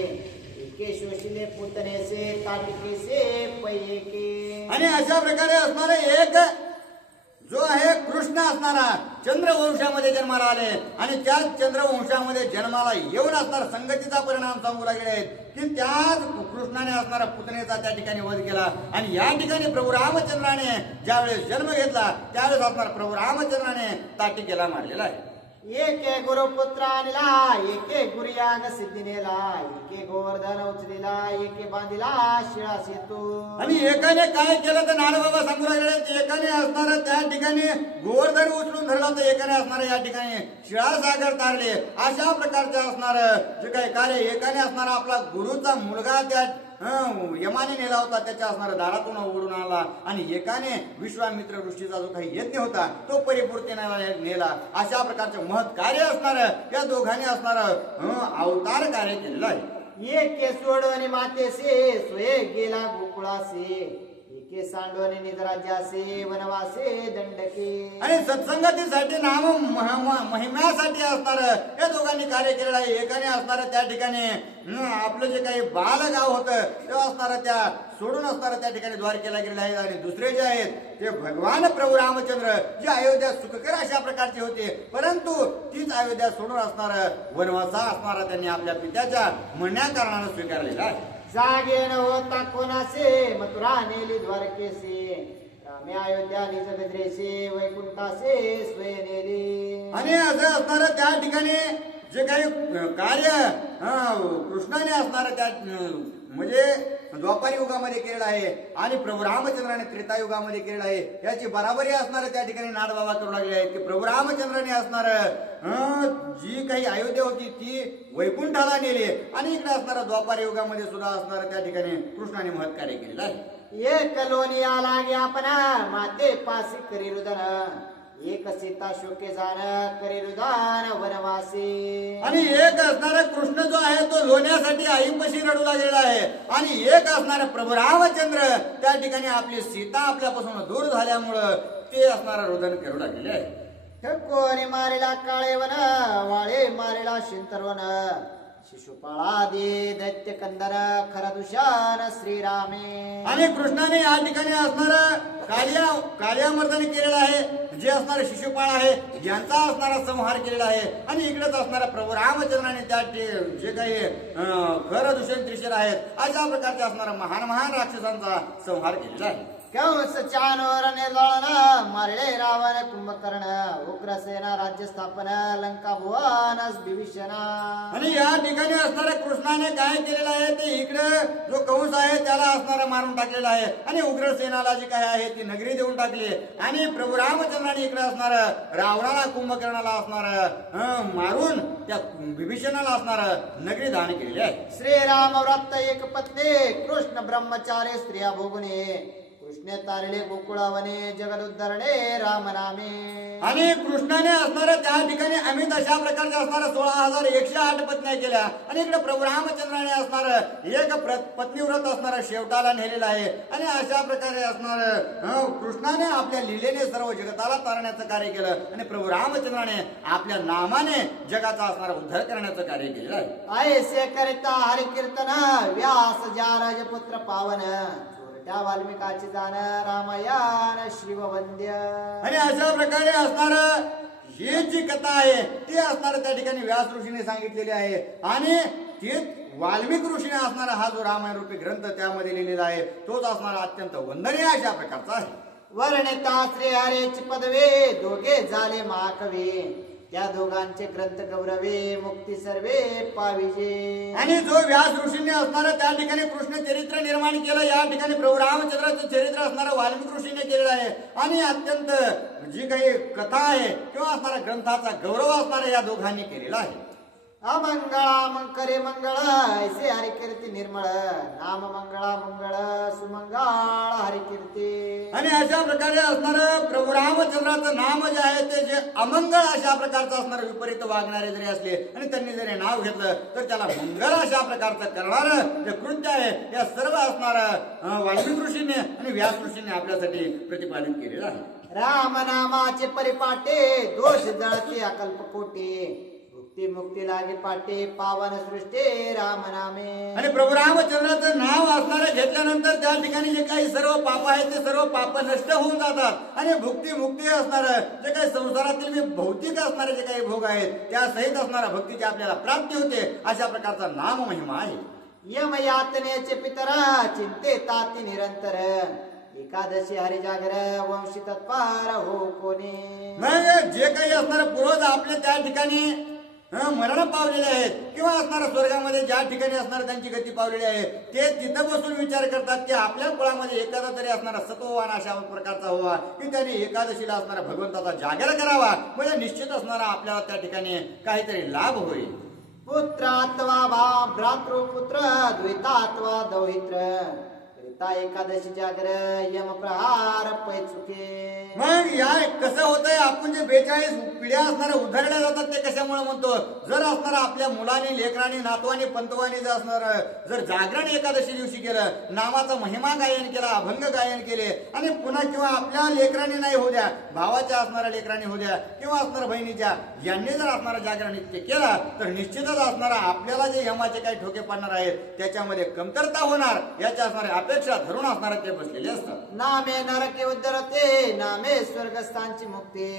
एके शोषिले पुतनेसे ताटिकेसे पैके. आणि अशा प्रकारे असणारे एक जो आहे कृष्ण असणारा चंद्रवंशामध्ये जन्माला आले आणि त्या चंद्रवंशामध्ये जन्माला येऊन असणारा संगतीचा परिणाम सांगू लागले आहेत की त्याच कृष्णाने असणारा पुतनेचा त्या ठिकाणी वध केला. आणि या ठिकाणी प्रभू रामचंद्राने ज्यावेळेस जन्म घेतला त्यावेळेस असणारा प्रभू रामचंद्राने ताटिकेला मारलेला आहे. एके गुरुपुत्र आणला एके गुरुयाग सिद्धीनेला एके गोवर्धन उचलीला एके बांधिला शिळा सेतू. आणि एकाने काय केलं तर नानबाबा सांगू लागले एकाने असणारा त्या ठिकाणी गोवर्धन उचलून धरला तर एकाने असणारा या ठिकाणी शिळा सागर तारले. अशा प्रकारचे असणार जे काही कार्य एकाने असणारा आपला गुरुचा मुलगा त्या यमाने नेला होता त्याच्या असणारा दारातून उघडून आला. आणि एकाने विश्वामित्र ऋषीचा जो काही यज्ञ होता तो परिपूर्तीने नेला. अशा प्रकारचे महत् कार्य असणार या दोघांनी असणार अवतार कार्य केलेलं आहे. एके सोडवणे मातेसे सोये गेला गोकुळासे एके सांडवणे निजराज्यासे वनवासे दंडके. आणि सत्संगतीसाठी नाम महिम्यासाठी असणार या दोघांनी कार्य केलेलं आहे. एकाने असणार त्या ठिकाणी आपलं जे काही बालगाव होतं ते असणार त्या सोडून असणार त्या ठिकाणी द्वारकेला गेलेले आहेत. आणि दुसरे जे आहेत ते भगवान प्रभू रामचंद्र जे अयोध्या सुखकर अशा प्रकारचे होते परंतु तीच अयोध्या सोडून असणार वनवासा असणारा त्यांनी आपल्या पित्याच्या म्हणण्या कारणानं स्वीकारलेला आहे. जागे न होता कोणासे मथुरा नेली द्वारकेसे रामे अयोध्या निज गजरेसे वैकुंठासे स्वय नेली. आणि असं असणार त्या ठिकाणी जे काही कार्य कृष्णाने असणार त्या म्हणजे द्वापारी युगामध्ये केलेलं आहे आणि प्रभू रामचंद्राने त्रेतायुगामध्ये केलेलं आहे याची बराबरी असणार त्या ठिकाणी नाडबाबा करू लागले आहेत की प्रभू रामचंद्राने असणार जी काही अयोध्या होती ती वैकुंठाला नेली आणि इकडे असणारा द्वापारी युगामध्ये सुद्धा असणार त्या ठिकाणी कृष्णाने महत् कार्य केलेलं आहे. एक लोनिया लागे आपण माते पासी करी रुदन एक सीता शोके जाण करी रुदान वनवासी. आणि एक असणारा कृष्ण जो आहे तो लोण्यासाठी आईपाशी रडू लागलेला आहे आणि एक असणारा प्रभू रामचंद्र त्या ठिकाणी आपली सीता आपल्यापासून दूर झाल्यामुळं ते असणारा रुदन करू लागलेले आहे. ठकोरी मारेला काळे वन वाळे मारेला शिंतरवन शिशुपाळादी दैत्य कंदर खरदुशान श्रीरामे. आणि कृष्णाने या ठिकाणी असणारा कालिया मर्दाने केलेला आहे जे असणारे शिशुपाळ आहे यांचा असणारा संहार केलेला आहे. आणि इकडेच असणारा प्रभू रामचंद्राने त्या जे काही खरदूषण त्रिशूल आहेत अशा प्रकारचे असणारा महान राक्षसांचा संहार केलेला आहे. कंस चानोर निर्दळन मारले रावण कुंभकर्ण उग्रसेना राज्य स्थापन लंका भुवन विभीषण. आणि या ठिकाणी असणाऱ्या कृष्णाने काय केलेलं आहे ते इकडे जो कंस आहे त्याला असणारा मारून टाकलेला आहे आणि उग्रसेनाला जी काय आहे ती नगरी देऊन टाकली. आणि प्रभू रामचंद्राने इकडे असणार रावणाला कुंभकर्णाला असणार मारून त्या विभीषणाला असणार नगरी दान केलेली आहे. श्रीराम व्रत एक पत्नी कृष्ण ब्रह्मचारी स्त्रिया भोगुने कृष्णे तारले गोकुळावने जगदुद्धरणे राम नामे. आणि कृष्णाने असणाऱ्या त्या ठिकाणी अमित अशा प्रकारच्या असणाऱ्या 16,108 पत्न्या केल्या. आणि इकडे प्रभू रामचंद्राने असणार एक पत्नीव्रत असणार शेवटाला नेलेला आहे. आणि अशा प्रकारे असणार कृष्णाने आपल्या लीलेने सर्व जगताला तारण्याचं कार्य केलं आणि प्रभू रामचंद्राने आपल्या नामाने जगाचा असणारा उद्धार करण्याचं कार्य केलेलं आहे. ऐसे करता हरिकीर्तन व्यास ज्या राजपुत्र पावन त्या वाल्मिकाची जाण रामायण शिववंद्य. आणि अशा प्रकारे असणार ही जी कथा आहे ती असणार त्या ठिकाणी व्यास ऋषीने सांगितलेली आहे. आणि ती वाल्मिक ऋषीने असणारा हा जो रामायण रूपी ग्रंथ त्यामध्ये लिहिलेला आहे तोच असणारा अत्यंत वंदनीय अशा प्रकारचा आहे. वर्णिता श्री हरेची पदवे दोघे झाले महाकवी त्या दोघांचे ग्रंथ गौरवे मुक्ती सर्वे पाविजे. आणि जो व्यास ऋषींनी असणारं त्या ठिकाणी कृष्ण चरित्र निर्माण केलं, या ठिकाणी प्रभू रामचंद्राचं चरित्र असणारं वाल्मिक ऋषीने केलेलं आहे. आणि अत्यंत जी काही कथा आहे किंवा असणारा ग्रंथाचा गौरव असणारा या दोघांनी केलेला आहे. अमंगळा मंकरे मंगळ ऐसे हरिकीर्ती निर्मळ नाम मंगळा मंगळ सुमंगळ हरिकीर्ती. आणि अशा प्रकारे असणारं प्रभू रामचंद्राचं नाम जे आहे ते जे अमंगळ अशा प्रकारचं असणारं विपरीत वागणारे जरी असले आणि त्यांनी जरी नाव घेतलं तर त्याला मंगळ अशा प्रकारचं करणारं जे कृत्य आहे या सर्व असणारं वाल्मिक ऋषीने आणि व्यास ऋषीने आपल्यासाठी प्रतिपादित केलेलं आहे. राम नामाचे परिपाटे दोष जळते अकल्पकोटी मुक्ती मुक्ती लागे पाटे पावन सृष्टी राम नामे. आणि प्रभू रामचंद्राचं नाव असणारं घेतल्यानंतर त्या ठिकाणी जे काही सर्व पाप आहेत ते सर्व पाप नष्ट होऊन जातात आणि भुक्ती मुक्ती असणारं जे काही संसारातील भौतिक असणारे जे काही भोग आहेत त्या सहित असणाऱ्या भक्तीची आपल्याला प्राप्ती होते. अशा प्रकारचा नाम महिमा आहे. यम यातनेचे पितरा चिंते ताती निरंतर एकादशी हरिजागर वंशी तत्पार हो कोणी. मग जे काही असणारं पूर्वज आपले त्या ठिकाणी मरण पावलेले आहेत किंवा असणाऱ्या स्वर्गामध्ये ज्या ठिकाणी असणार त्यांची गती पावलेली आहे ते तिथं बसून विचार करतात की आपल्या कुळामध्ये एखादा तरी असणारा सत्ववान अशा प्रकारचा व्हावा की त्याने एकादशीला असणारा भगवंताचा जागर करावा म्हणजे निश्चित असणारा आपल्याला त्या ठिकाणी काहीतरी लाभ होईल. पुत्रात्वा भ्रातृपुत्र द्वैतात्वा दौहित्र एकादशी जागर यम प्रहार पैचुके. मग या कसं होतंय आपण जे 42 पिढ्या असणाऱ्या उधळल्या जातात ते कशामुळे म्हणतो जर असणारा आपल्या मुलांनी लेकरांनी नातवानी पंतवानी जर असणार जर जागरण एकादशी दिवशी केलं नामाचा महिमा गायन केला अभंग गायन केले आणि पुन्हा किंवा आपल्या लेकरांनी नाही होऊ द्या भावाच्या असणाऱ्या लेकरांनी होऊ द्या किंवा असणाऱ्या बहिणीच्या यांनी जर असणारा जागरण इतके केला तर निश्चितच असणारा आपल्याला जे यमाचे काही ठोके पडणार आहेत त्याच्यामध्ये कमतरता होणार याच्या असणाऱ्या अपेक्षा धरून असणारे ते बसलेले असतात. नामे नरके उद्धरते नामे स्वर्गस्थांची मुक्ती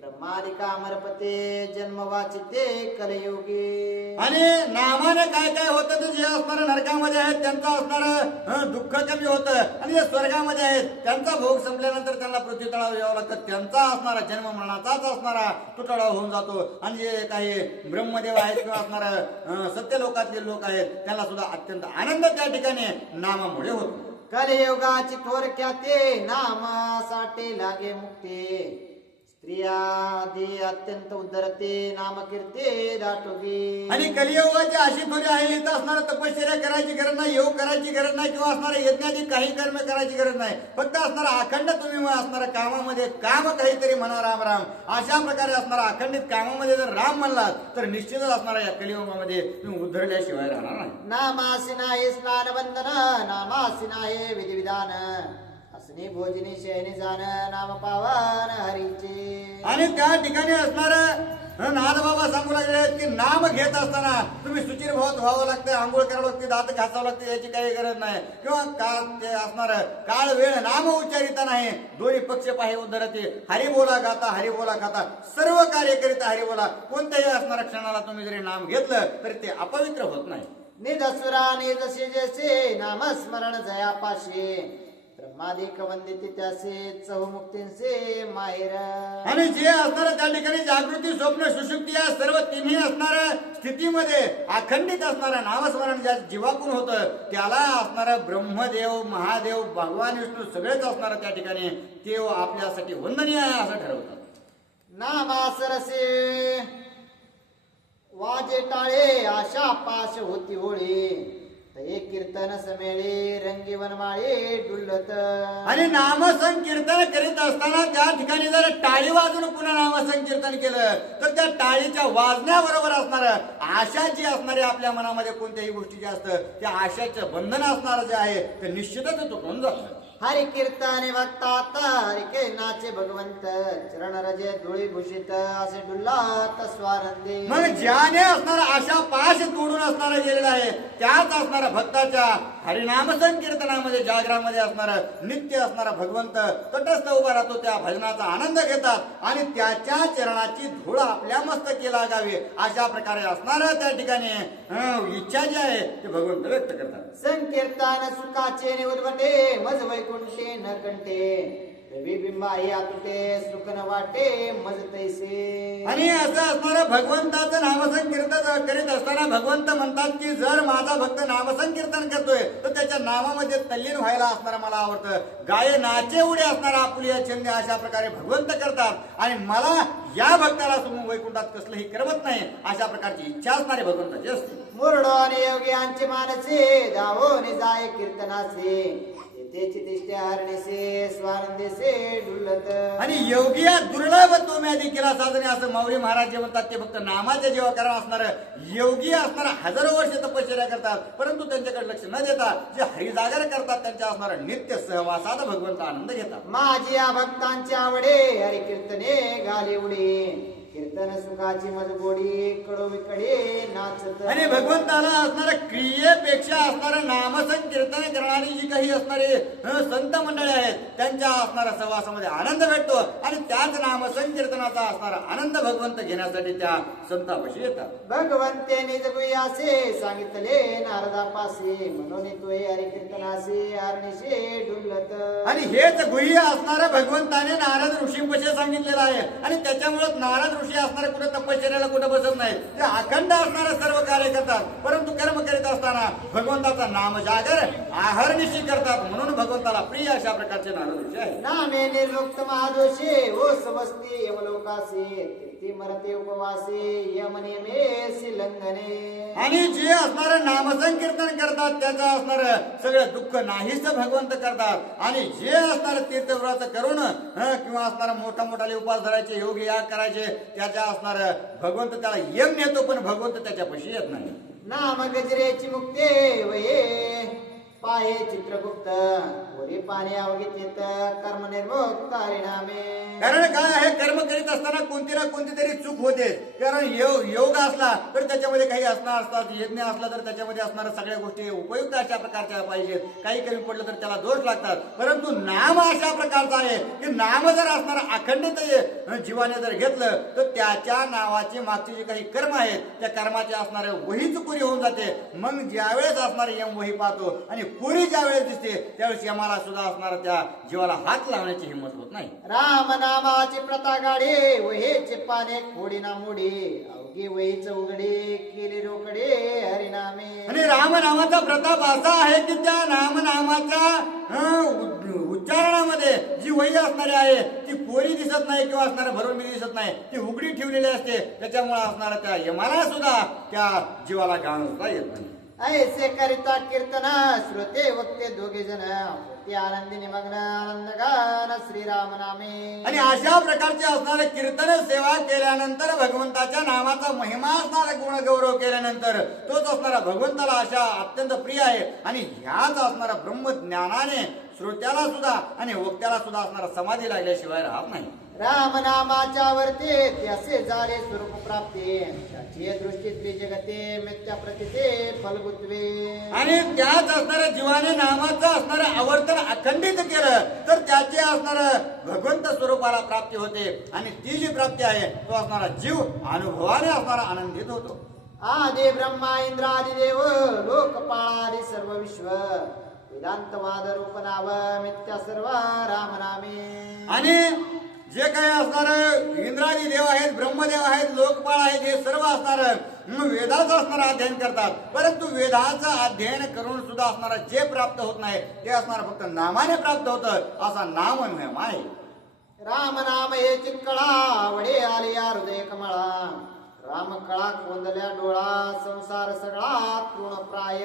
ब्रह्मादिका अमरपते जन्मवाचिते कलयुगी. आणि नामाने काय काय होतं ते जे असणारं नरकामध्ये आहेत त्यांचं असणारं दुःख कमी होतं आणि जे स्वर्गामध्ये आहेत त्यांचा भोग संपल्यानंतर त्यांना पृथ्वी तळावर यावं लागतं त्यांचा असणारा जन्म मरणाचाच असणारा तुटवडा होऊन जातो. आणि जे काही ब्रह्मदेव आहेत किंवा असणारं सत्य लोकातले लोक आहेत त्यांना सुद्धा अत्यंत आनंद त्या ठिकाणी नामामुळे होतो. कलयुगाची थोरक्याते नामासाठी लागे मुक्ती स्त्रियादी अत्यंत उद्धरते नाम कीर्ती दाटोगी. आणि कलियुगाची अशी थोडी आहे इथं असणार तपश्चर्या करायची गरज नाही योग करायची गरज नाही किंवा असणाऱ्या यज्ञाची काही कर्म करायची गरज नाही फक्त असणारा अखंड तुम्ही असणाऱ्या कामामध्ये काम काहीतरी म्हणा राम राम अशा प्रकारे असणारा अखंडित कामामध्ये जर राम म्हणलात तर निश्चितच असणारा या कलियुगामध्ये तुम्ही उद्धरल्याशिवाय राहणार नाही. नामासी नाही स्नान बंधन नामासी नाही विधिविधान असनी भोजनी शयनी जाण नाम पावन हरीचे. आणि त्या ठिकाणी असणार नाथबाबा सांगू लागले आहेत की नाम घेत असताना तुम्ही सुचिर व्हावं लागतं आंघोळ करावं लागते दात घासावं लागते याची काही गरज नाही किंवा ते असणार काळ वेळ नाम उच्चारिता नाही दोन्ही पक्ष पाहे उद्धरते हरी बोला गाता हरी बोला खाता सर्व कार्य करिता हरी बोला कोणत्याही असणाऱ्या क्षणाला तुम्ही जरी नाम घेतलं तरी ते अपवित्र होत नाही. निधसुरा निधसे जैसे नामस्मरण जयापाशे ब्रह्मादिक वंदिते त्यासे चहुमुक्तींचे माहेर. आणि जे असणार त्या ठिकाणी जागृती स्वप्न सुषुप्ती या सर्व तिन्ही असणार स्थितीमध्ये अखंडित असणारा नामस्मरण ज्या जीवाकून होतं त्याला असणारा ब्रह्मदेव महादेव भगवान विष्णू सगळेच असणार त्या ठिकाणी ते आपल्यासाठी वंदनीय आहे असं ठरवतात. नामासरसे वाजे टाळे आशा पाश होती होळी एक कीर्तन समेळे रंगी वनमाळे डुल्लत. आणि नामसंकीर्तन करीत असताना त्या ठिकाणी जर टाळी वाजून पुन्हा नामसंकीर्तन केलं तर त्या टाळीच्या वाजण्याबरोबर असणार आशा जी असणारी आपल्या मनामध्ये कोणत्याही गोष्टीची असतं त्या आशाचं बंधन असणार जे आहे ते निश्चितच तुटून जातं. हरि कीर्तने भक्तात हरिके नाचे भगवंत चरण रजे धुळी भूषित असे डुल्लात स्वानंदी. मग ज्याने असणारा अशा पाश तोडून असणारा गेलेला आहे त्याच असणारा भक्ताच्या हरिनाम संकीर्तनामध्ये जागरामध्ये असणारा नित्य असणारा भगवंत तटस्थ उभा राहतो. त्या भजनाचा आनंद घेतात आणि त्याच्या चरणाची धूळ आपल्या मस्तकी लागावी अशा प्रकारे असणारा त्या ठिकाणी इच्छा जी आहे ते भगवंत व्यक्त करतात. संकीर्तन सुखाचे निवडवटे मज वैकुंठे न कंठे रवी बिंबाई आतुटे सुख न वाटे मज तैसे. आणि असं असणारं भगवंताचं नामसंकीर्तन करीत असताना भगवंत म्हणतात की जर माझा भक्त नामसंकीर्तन करतोय तर त्याच्या नामामध्ये तल्लीन व्हायला असणारं मला आवडतं. गाये नाचे उडे असणारा आपुलिया छंद अशा प्रकारे भगवंत करतात आणि मला या भक्ताला समूह वैकुंठात कसलंही करमत नाही अशा प्रकारची इच्छा असणारे भगवंताची असते. मुरडो आणि योग्यांचे मानसे धावोने जाय कीर्तनाचे तेची तिष्ठे हरणेसे स्वानंदेसे डुल्लत. आणि योगिया दुर्लभ तो म्यादी केला साधने असं माऊली महाराज जे म्हणतात ते फक्त नामाच्या जेव्हा कारण असणार योगी असणारा हजारो वर्ष तपश्चर्या करतात परंतु त्यांच्याकडे लक्ष न देता जे हरिजागर करतात त्यांच्या असणारा नित्य सहवासात भगवंत आनंद घेतात. माझी या भक्तांची आवडे हरि कीर्तने गाली उडी कीर्तन सुखाची मजगोडी कडो विकडे नाचत. आणि भगवंताला असणाऱ्या क्रियेपेक्षा असणारं नामसंकीर्तन करणारी जी काही असणारे संत मंडळी आहेत त्यांच्या असणाऱ्या सहवासामध्ये आनंद भेटतो आणि त्याच नामसंकीर्तनाचा असणारा आनंद भगवंत घेण्यासाठी त्या संतापाशी येतात. भगवंते निज गुह्यासे सांगितले नारदापासे म्हणून तोय हरि कीर्तनासे हरणीशे डुल्लत. आणि हेच गुह्य असणारं भगवंताने नारद ऋषींपाशी सांगितलेलं आहे आणि त्याच्यामुळे नारद ऋषी असणारे कुठे तपश्चर्याला कुठे बसत नाही ते अखंड असणारे सर्व कार्य करतात परंतु कर्म करीत असताना भगवंताचा नाम जागर आहर्निशी करतात म्हणून भगवंताला प्रिय अशा प्रकारचे नारद ऋषी आहे. नामे निर्लोक्त महादोषे ओ समस्ती यमलोकासे कीर्ती मरते उपवासे यम नियमे लंघने. आणि जे असणारं नामसंकीर्तन करतात त्याचं असणारं सगळं दुःख नाहीच भगवंत करतात आणि जे असणारं तीर्थव्रत करून किंवा असणारा मोठा मोठाले उपास धरायचे योग याग करायचे त्याच्या असणार भगवंत त्याला यम नेतो पण भगवंत त्याच्यापाशी येत नाही. नाम गजरेची मुक्ते वये पाये चित्रगुप्त वरी पाणी अवगीत कर्म निर्मुक्त हरिनामे. कारण काय आहे कर्म करीत असताना कोणती ना कोणती तरी चूक होते. कारण योग असला तर त्याच्यामध्ये काही असणार असतात यज्ञ असला तर त्याच्यामध्ये असणाऱ्या सगळ्या गोष्टी उपयुक्त अशा प्रकारच्या पाहिजेत. काही कमी पडलं तर त्याला दोष लागतात परंतु नाम अशा प्रकारचा आहे की नाम जर असणार अखंडित जीवाने जर घेतलं तर त्याच्या नावाची मागची जी काही कर्म आहेत त्या कर्माचे असणारे वहीच पुरी होऊन जाते. मग ज्यावेळेस असणारे यम वही पाहतो आणि पुरी ज्यावेळेस दिसते त्यावेळेस यमाला सुद्धा असणारा त्या जीवाला हात लावण्याची हिंमत होत नाही. राम नामाची प्रता गाडे वहेचे पाने खोडी ना मोडी अवघी वहीच उघडे केले रोकडे हरिनामे. आणि राम नामाचा प्रताप असा आहे की त्या नामाच्या उच्चारणामध्ये जी वही असणारी आहे ती कोरी दिसत नाही किंवा असणारा भरून दिसत नाही ती उघडी ठेवलेली असते त्याच्यामुळे असणारा त्या यमाला सुद्धा त्या जीवाला गाणं सुद्धा येत नाही. ऐसे करिता कीर्तन श्रोते वक्ते दोघे जण ते आनंदी निमग्न आनंद गान श्रीराम नामे. आणि अशा प्रकारचे असणारे कीर्तन सेवा केल्यानंतर भगवंताच्या नामाचा महिमा असणारा गुण गौरव केल्यानंतर तोच असणारा भगवंताला अशा अत्यंत प्रिय आहे आणि ह्याच असणारा ब्रह्मज्ञानाने श्रोत्याला सुद्धा आणि वक्त्याला सुद्धा असणारा समाधी लागल्याशिवाय राहत नाही. राम नामाच्या वरते त्यासे झाले स्वरूप प्राप्ती त्याची दृष्टीतली जगते मिथ्या प्रतिते फलगुत्वे. आणि त्याच असणाऱ्या जीवाने नामाचं असणारं आवर्तन अखंडित केलं तर त्याचे असणारं भगवंत स्वरूपाला प्राप्ती होते आणि ती जी प्राप्ती आहे तो असणारा जीव अनुभवाने असणारा आनंदित होतो. आदि ब्रह्मा इंद्रादि देव लोकपाळादि सर्व विश्व वेदांतवाद रूप नाव मिथ्या सर्व राम नामे. आणि जे काही असणार इंद्रादी देव आहेत ब्रह्मदेव आहेत लोकपाळ आहेत हे सर्व असणार वेदाचं असणारं अध्ययन करतात परंतु वेदाचं अध्ययन करून सुद्धा असणारा जे प्राप्त होत नाही ते असणार फक्त नामाने प्राप्त होतं असा नाम आहे. राम नाम हे चित्कळा वडे आले या हृदय कमळा राम कळा कोंदल्या डोळा संसार सगळा तृण प्राय.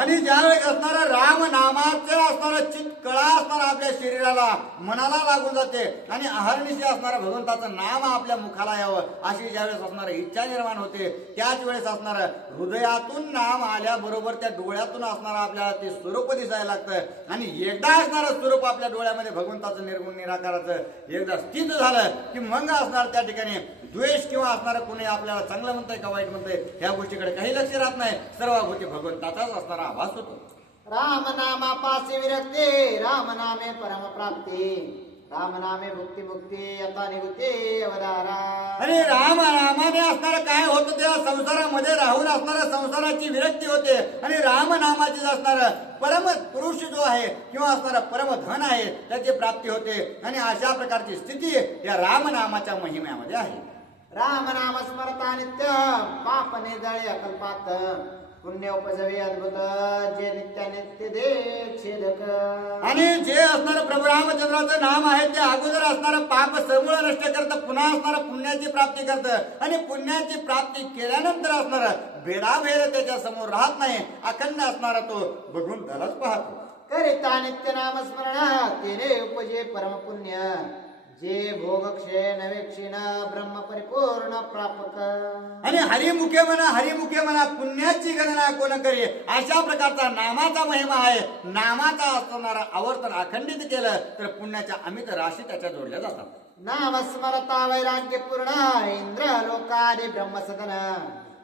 आणि ज्यावेळेस असणारा राम नामाचं असणारा चित कळा असणारा आपल्या शरीराला मनाला लागून जाते आणि अहर्निशी असणारं भगवंताचं नाम आपल्या मुखाला यावं अशी ज्यावेळेस असणारं इच्छा निर्माण होते त्याच वेळेस असणारं हृदयातून नाम आल्याबरोबर त्या डोळ्यातून असणारं आपल्याला ते स्वरूप दिसायला लागतं आणि एकदा असणारं स्वरूप आपल्या डोळ्यामध्ये भगवंताचं निर्गुण निराकाराचं एकदा स्थित झालं की मग असणार त्या ठिकाणी द्वेष किंवा असणारं कोणी आपल्याला चांगलं म्हणतंय का वाईट म्हणतंय ह्या गोष्टीकडे काही लक्ष राहत नाही. सर्व गोष्टी भगवंताचाच असणारा आभास होतो. राम नामापासी विरक्ते राम नामे परम प्राप्ती राम नामे भुक्ती मुक्ती आता निवृत्ती अवधारा. आणि राम नामाने असणारं काय होतं त्या संसारामध्ये राहून असणाऱ्या संसाराची विरक्ती होते आणि राम नामाची असणारं परम पुरुष जो आहे किंवा असणारा परम धन आहे त्याची प्राप्ती होते आणि अशा प्रकारची स्थिती या राम नामाच्या महिम्यामध्ये आहे. राम नाम स्मरता नित्य पाप निर्दळे अकल्पात पुण्य उपजवे अद्भुत जे नित्य दे छेदक. आणि जे असणारं प्रभू रामचंद्राचं नाम आहे ते अगोदर असणारं पाप समूळ नष्ट करतं पुन्हा असणारं पुण्याची प्राप्ती करतं आणि पुण्याची प्राप्ती केल्यानंतर असणारं भेदाभेद त्याच्या समोर राहत नाही. अखंड असणारा तो बघून त्यालाच पाहतो. करिता नित्य नाम स्मरण तेने उपजे परम पुण्य जे भोग क्षय नवे क्षीण ब्रह्म परिपूर्ण प्रापक. आणि हरिमुखे म्हणा पुण्याची गणना कोण करे अशा प्रकारचा नामाचा महिमा आहे. नामाचा असणारा आवर्तन अखंडित केलं तर पुण्याच्या अमित राशी त्याच्या जोडल्या जातात. नाम स्मरता वैराग्य पूर्ण इंद्र लोकादि ब्रह्म सदन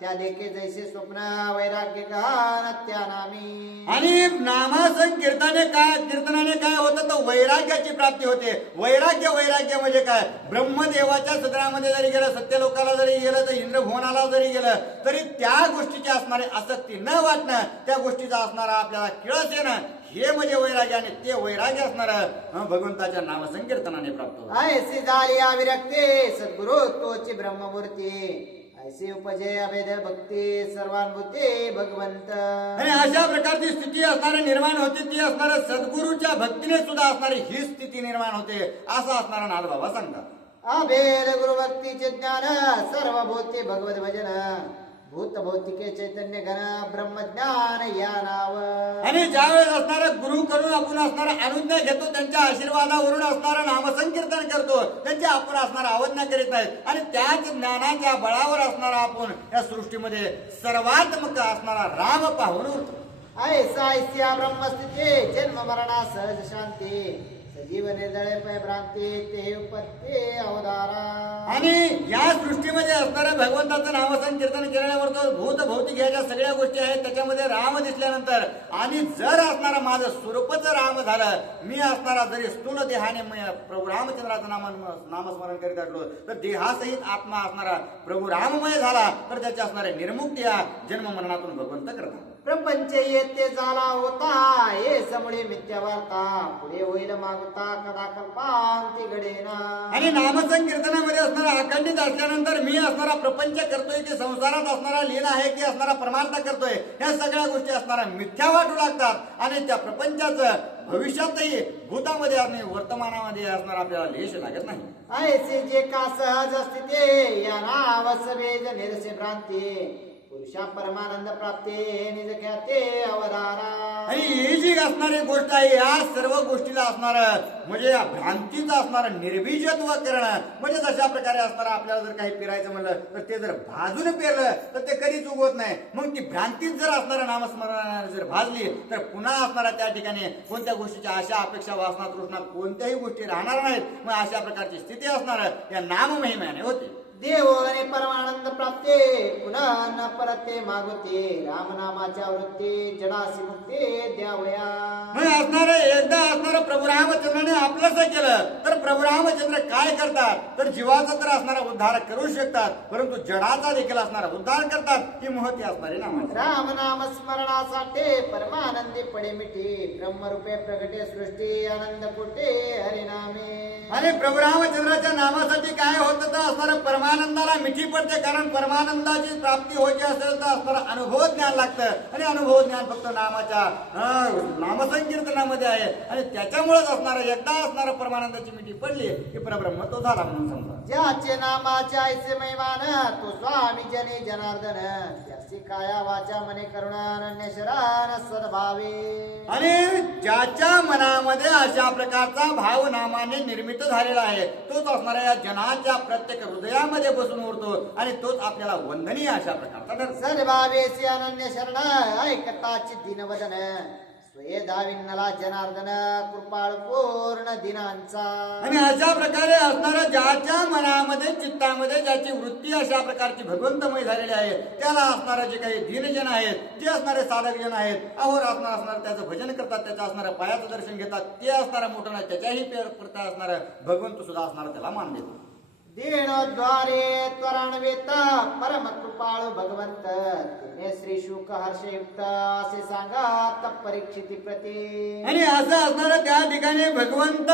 त्या देखे जैसे स्वप्न वैराग्य गहन त्या नामी. आणि नामसंकीर्तनाने काय होतं तर वैराग्याची प्राप्ती होते. वैराग्य म्हणजे काय ब्रह्मदेवाच्या सदनामध्ये जरी गेलं सत्यलोकाला जरी गेलं तर इंद्रभुवनाला जरी गेलं तरी त्या गोष्टीची असणारी आसक्ती न वाटणं त्या गोष्टीचा असणारा आपल्याला किळस येणं हे म्हणजे वैराग्य आणि ते वैराग्य असणारं भगवंताच्या नामसंकीर्तनाने प्राप्त होतं. ऐसी झाली विरक्ती सद्गुरु तोची ब्रह्ममूर्ती ऐसी उपजे अभेद भक्ती सर्वानुभूती भगवंत. आणि अशा प्रकारची स्थिती असणारी निर्माण होती ती असणाऱ्या सद्गुरूच्या भक्तीने सुद्धा असणारी ही स्थिती निर्माण होते असं असणारा नाथ बाबा सांगतात. अभेद गुरु भक्तीचे ज्ञान सर्वभूती भगवत भजन भूत भौतिके चैतन्य घन ब्रह्मज्ञान या नाव. आणि ज्यावेळेस असणारा गुरु करून आपण असणारा अनुज्ञा घेतो त्यांच्या आशीर्वादावरून असणारा नामसंकीर्तन करतो त्यांच्या आपण असणारा अवज्ञा करीत नाहीत आणि त्याच ज्ञानाच्या बळावर असणारा आपण या सृष्टीमध्ये सर्वात्मक असणारा राम पाहून उरतो. ऐसा ऐसिया ब्रह्मस्थिती जन्म मरणा सहज शांती सजीव निर्दळे पै भ्रांती ते उपत्ती अवधारा. आणि या सृष्टीमध्ये असणाऱ्या भगवंताचं नामसंकीर्तन केल्यावर तो भूत भौतिक ह्या सगळ्या गोष्टी आहेत त्याच्यामध्ये राम दिसल्यानंतर आणि जर असणारा माझं स्वरूपच राम झालं मी असणारा जरी स्थूल देहाने प्रभू रामचंद्राचं नामस्मरण करीत असलो तर देहासहित आत्मा असणारा प्रभू राममय झाला तर त्याच्या असणाऱ्या निर्मुक्ती या जन्म मरणातून भगवंत करतात. प्रपंच येते झाला होता हे समळे मिथ्या वार्ता पुढे होईल मागता कदा कल्पांती घडेना. आणि नामसंकीर्तनामध्ये असणारा अखंडित असल्यानंतर मी असणारा प्रपंच करतोय की संसारात असणारा लीन आहे की असणारा परमार्थ करतोय ह्या सगळ्या गोष्टी असणारा मिथ्या वाटू लागतात आणि त्या प्रपंचाचं भविष्यातही भूतामध्ये आणि वर्तमानामध्ये असणार आपल्याला लेश लागत नाही. ऐसे जे का सहज स्थिती या नाव सवेज निरसे भ्रांती पुरुषा परमानंद प्राप्ती निज ख्याते अवधारा. आणि ही जी असणारी गोष्ट आहे या सर्व गोष्टीला असणार म्हणजे या भ्रांतीचं असणार निर्बीजत्व करणं म्हणजे जशा प्रकारे असणार आपल्याला जर काही पेरायचं म्हणलं तर ते जर भाजून पेरलं तर ते कधीच उगवत नाही. मग ती भ्रांतीच जर असणारं नामस्मरणाने जर भाजली तर पुन्हा असणारा त्या ठिकाणी कोणत्या गोष्टीच्या आशा अपेक्षा वासना तृष्णा कोणत्याही गोष्टी राहणार नाहीत. मग अशा प्रकारची स्थिती असणार या नाम महिम्याने होते. देव आणि परमानंद प्राप्ते पुन्हा न परते मागवते रामनामाच्या वृत्ती जडासी मुक्ती द्यावया. मग असणार एकदा असणार प्रभू रामचंद्राने आपलंच केलं तर प्रभू रामचंद्र काय करतात तर जीवाचा तर असणारा उद्धार करू शकतात परंतु जडाचा देखील असणारा उद्धार करतात ही महती असणारी नामाची. राम नाम स्मरणासाठी परमानंदी पडे मिठी ब्रह्मरूपे प्रगटे सृष्टी आनंद कोटे हरिनामे. आणि प्रभू रामचंद्राच्या नामासाठी काय होतं तर असणारं परमानंदाला मिठी पडते कारण परमानंदाची प्राप्ती व्हायची असेल तर असणारं अनुभव ज्ञान लागतं आणि अनुभव ज्ञान फक्त नामाच्या नामसंकीर्तनामध्ये आहे आणि त्याच्यामुळेच असणारं एकदा असणारं परमानंदाची मिठी पडली की परब्रह्म तो झाला म्हणून समजा. ज्याचे नामाचे ऐसे महिमान तो स्वामी जनी जनार्दन त्याची काया वाचा मने करुणा अनन्य शरण सद्भावे. आणि ज्याच्या मनामध्ये अशा प्रकारचा भाव नामाने निर्मित झालेला आहे तोच असणाऱ्या या जनाच्या प्रत्येक हृदयामध्ये बसून उरतो आणि तोच आपल्याला वंदनीय अशा प्रकारचा ठरतो. सद्भावेसी अनन्य शरण ऐकताची दिनवदन स्वये दाविन्नला जनार्दन कृपाळ पूर्ण दिनांचा. आणि अशा प्रकारे असणारा ज्याच्या मनामध्ये चित्तामध्ये ज्याची वृत्ती अशा प्रकारची भगवंतमय झालेली आहे त्याला असणारे जे काही दीनजन आहेत जे असणारे साधक जन आहेत असणार त्याचं भजन करतात त्याचं असणारं पायाचं दर्शन घेतात ते असणारा मोठं नाही त्याच्याही प्रता असणारा भगवंत सुद्धा असणारा त्याला मान देतो. दीनोद्वारे त्वरान्वित परम कृपाळू भगवंत तिने श्री शुक हर्षयुक्त असे सांगत परीक्षिती प्रती. आणि असं असणारं त्या ठिकाणी भगवंत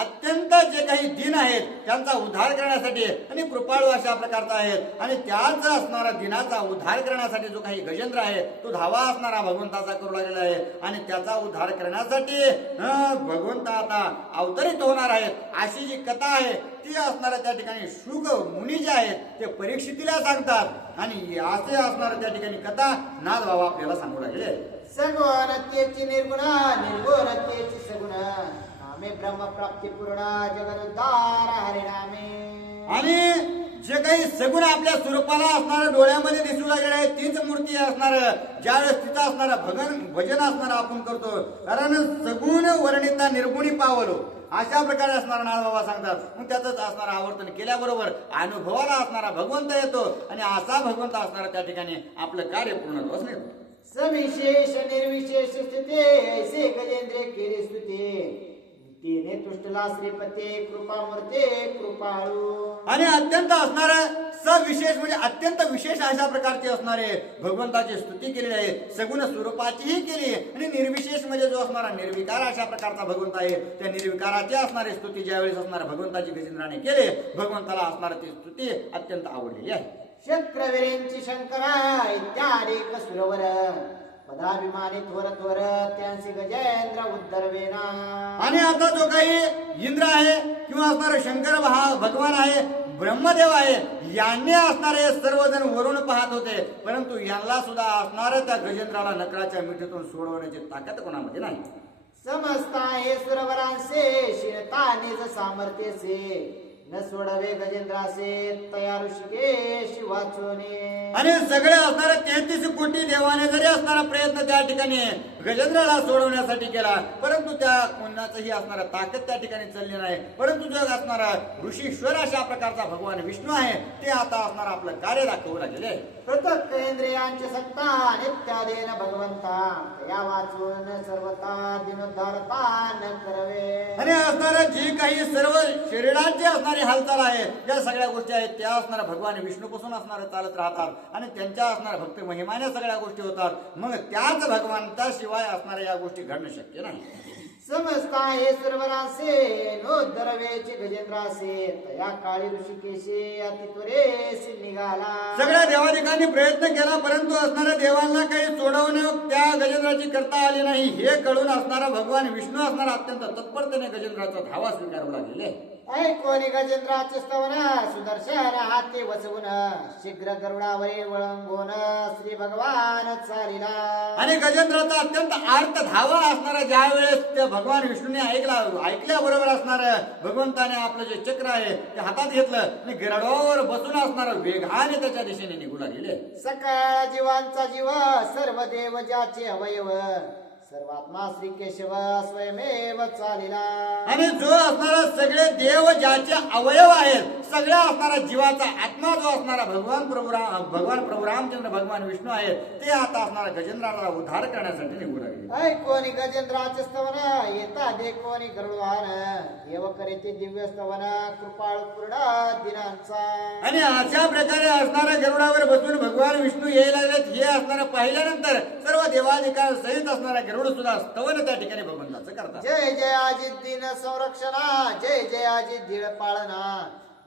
अत्यंत जे काही दीन आहेत त्यांचा उद्धार करण्यासाठी आणि कृपाळू अशा प्रकारचा आहेत आणि त्याच असणारा दिनाचा उद्धार करण्यासाठी जो काही गजेंद्र आहे तो धावा असणारा भगवंताचा करू लागलेला आहे आणि त्याचा उद्धार करण्यासाठी भगवंत आता अवतरित होणार आहेत अशी जी कथा आहे ती असणाऱ्या त्या ठिकाणी शुक मुनी जे आहेत ते परीक्षितीला सांगतात आणि असे असणाऱ्या त्या ठिकाणी कथा नाद बाबा आपल्याला सांगू लागले. सगुणतेची निर्गुण निर्गुणतेची सगुण नामे ब्रह्मप्राप्ती पूर्ण जगदुद्धार हरिनामे. आणि जे काही सगुण आपल्या स्वरूपाला असणारं डोळ्यामध्ये दिसू लागलेलं आहे तीच मूर्ती असणार ज्यावेळेस तिथं असणारं भजन असणारं आपण करतो कारण सगुण वर्णिता निर्गुणी पावलो अशा प्रकारे असणारा नाथबाबा सांगतात. मग त्याच असणारं आवर्तन केल्याबरोबर अनुभवाला असणारा भगवंत येतो आणि असा भगवंत असणारा त्या ठिकाणी आपलं कार्य पूर्णत्वास नेतो. सविशेष निर्विशेष स्थिती ऐसे गजेंद्र केले स्तुती तिने तुष्टला श्रीपते कृपामूर्ते कृपाळू. आणि अत्यंत असणार सविशेष म्हणजे अत्यंत विशेष अशा प्रकारचे असणारे भगवंताची स्तुती केलेली आहे सगुण स्वरूपाचीही केली आणि निर्विशेष म्हणजे जो असणारा निर्विकार अशा प्रकारचा भगवंत आहे त्या निर्विकाराची असणारी स्तुती ज्यावेळेस असणाऱ्या भगवंताची गजेंद्राने केले भगवंताला असणारी ती स्तुती अत्यंत आवडलेली आहे. शक्रवीरेंची शंकरा इत्यादी सुरवर पदाभिमानी थोर थोर त्यांचे गजेंद्र उद्धरवेना. आणि आता जो काही इंद्र आहे किंवा असणारे शंकर भगवान आहे ब्रह्मदेव आहे यांनी असणारे सर्वजण वरून पाहत होते परंतु यांना सुद्धा असणाऱ्या त्या गजेंद्राला नकळाच्या मिठीतून सोडवण्याची ताकद कोणामध्ये नाही. समजता हे सुरवरांचे शिरता निज सामर्थ्यसे न सोडवे गजेंद्रासे तयार ऋषिकेश वाचोने. आणि सगळे असणारे 33 कोटी देवाने जरी असणारा प्रयत्न त्या ठिकाणी गजेंद्राला सोडवण्यासाठी केला परंतु त्या कोणाचंही असणारा ताकद त्या ठिकाणी चालली नाही. परंतु जग असणारा ऋषीश्वर अशा प्रकारचा भगवान विष्णू आहे ते आता असणारा आपलं कार्य दाखवू लागले. पृथक इंद्रियांची सत्ता नित्यादेन भगवंता या वाचून सर्वता दिनोद्धारता न करवे. आणि असणारा जी काही सर्व शरीराची असणारी हालचाल आहे या सगळ्या गोष्टी आहेत त्या असणारा भगवान विष्णूपासून असणारे चालत राहतात आणि त्यांच्या असणाऱ्या भक्त महिमाने सगळ्या गोष्टी होतात मग त्याच भगवंता शिवाय असणाऱ्या या गोष्टी घडणं शक्य नाही. समजता हे सर्वरासे नोद्धरवेचे गजेंद्रासे तया काळी ऋषिकेशे अतित्वरेसी निघाला. सगळ्या देवादिकांनी प्रयत्न केला परंतु असणाऱ्या देवांना काही सोडवणं त्या गजेंद्राची करता आली नाही हे कळून असणारा भगवान विष्णू असणारा अत्यंत तत्परतेने गजेंद्राचा धावा स्वीकारू लागलेले. ऐकोनी गजेंद्राचे स्तवन सुदर्शन हाती वचवून शीघ्र गरुडावरील वळंगून श्री भगवान चालिला. आणि गजेंद्राचा अत्यंत आर्त धावा असणारा ज्या वेळेस त्या भगवान विष्णूने ऐकल्याबरोबर असणार भगवंताने आपलं जे चक्र आहे ते हातात घेतलं आणि गरुडावर बसून असणार वेगाने त्याच्या दिशेने निघू लागले. सकळ जीवांचा जीव सर्व देव ज्याचे अवयव सर्वात्मा श्री केशव स्वयमेव चालिला. आणि जो असणारा सगळे देव ज्याचे अवयव आहेत सगळ्या असणारा जीवाचा आत्मा जो असणारा भगवान प्रभू रामचंद्र भगवान विष्णू आहेत ते आता असणारा गजेंद्राला उद्धार करण्यासाठी निघू लागले. ऐकोनी गजेंद्राचे स्तवन येता देखोनी गरुडवाहन देव करीते दिव्य स्तवन कृपाळ पूर्ण दिनांचा. आणि अशा प्रकारे असणाऱ्या गरुडावर बसून भगवान विष्णू यायला लागलेत हे असणारं पाहिल्यानंतर सर्व देवाधिकार सहित असणाऱ्या गरुड सुद्धा स्तवन त्या ठिकाणी भगवंताचं करतात. जय जय अजित दिन संरक्षणा जय जय अजित धीळ पाळना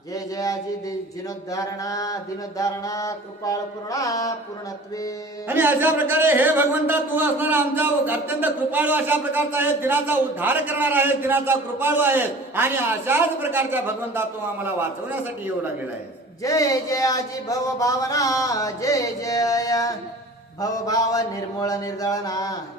जय जयाजी जिनोद्धारणा दिनोद्धारणा कृपाळ पूर्णा पूर्णत्वे. आणि अशा प्रकारे हे भगवंता तू असणारा आमचा अत्यंत कृपाळू अशा प्रकारचा आहे, दिनाचा उद्धार करणार आहे, दिनाचा कृपाळू आहे. आणि अशाच प्रकारचा भगवंता तू आम्हाला वाचवण्यासाठी येऊ लागलेला आहे. जय जयाजी भव भावना जय जय भव भाव निर्मूळ निर्दळना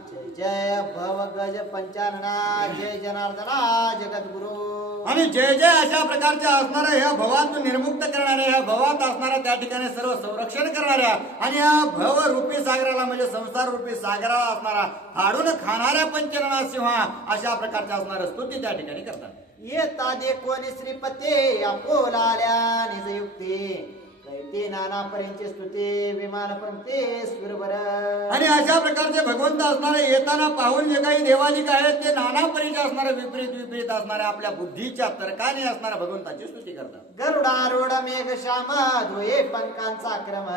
जय जय भव गज पंचानना जय जनार्दना जगद्गुरु. आणि जय जय अशा प्रकारच्या असणाऱ्या ह्या भवातून निर्मुक्त करणाऱ्या ह्या भवात असणाऱ्या त्या ठिकाणी सर्व संरक्षण करणाऱ्या आणि या भव रूपी सागराला म्हणजे संसार रूपी सागराला असणारा फाडून खाणाऱ्या पंचनना सिंहा अशा प्रकारच्या असणाऱ्या स्तुती त्या ठिकाणी करतात. येता दे कोणी श्रीपते अपोलाल्या निजयुक्ती कैते नाना पर्यंत स्तुती विमान पंक्ती सुरवर. आणि अशा प्रकारचे भगवंत असणारे येताना पाहून जे काही देवालिक आहेत ते नाना परीचे असणारे विपरीत विपरीत असणाऱ्या आपल्या बुद्धीच्या तर्काने असणाऱ्या भगवंताची स्तुती करतात. गरुडारूढ मेघ श्याम धुये पंखांचा क्रम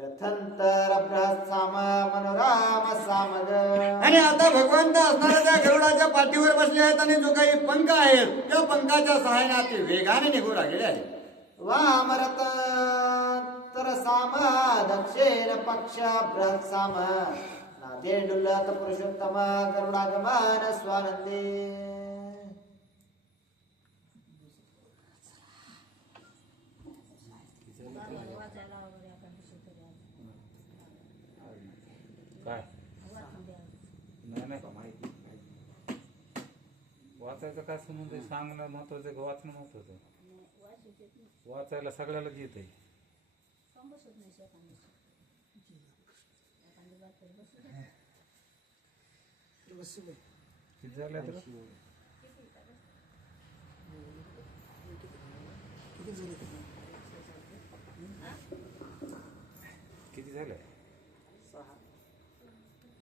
रथंतर बृहत साम मनोराम सामग. आणि आता भगवंत असणाऱ्या त्या गरुडाच्या पाठीवर बसले आहेत आणि जो काही पंख आहेत त्या पंखाच्या सहाय्याने ते वेगाने निघू लागलेले आहेत. वामरत तर साम दक्षिण पक्ष बृहत साम नादे डुल्लत पुरुषोत्तम गरुडागमन स्वानंदी. काय नाही वाचायचं काय संबंध आहे? सांगणं महत्वाचं आहे, वाचणं महत्वाचं आहे. वाचायला सगळ्यालाच येत आहे. किती झालं तर किती झालं?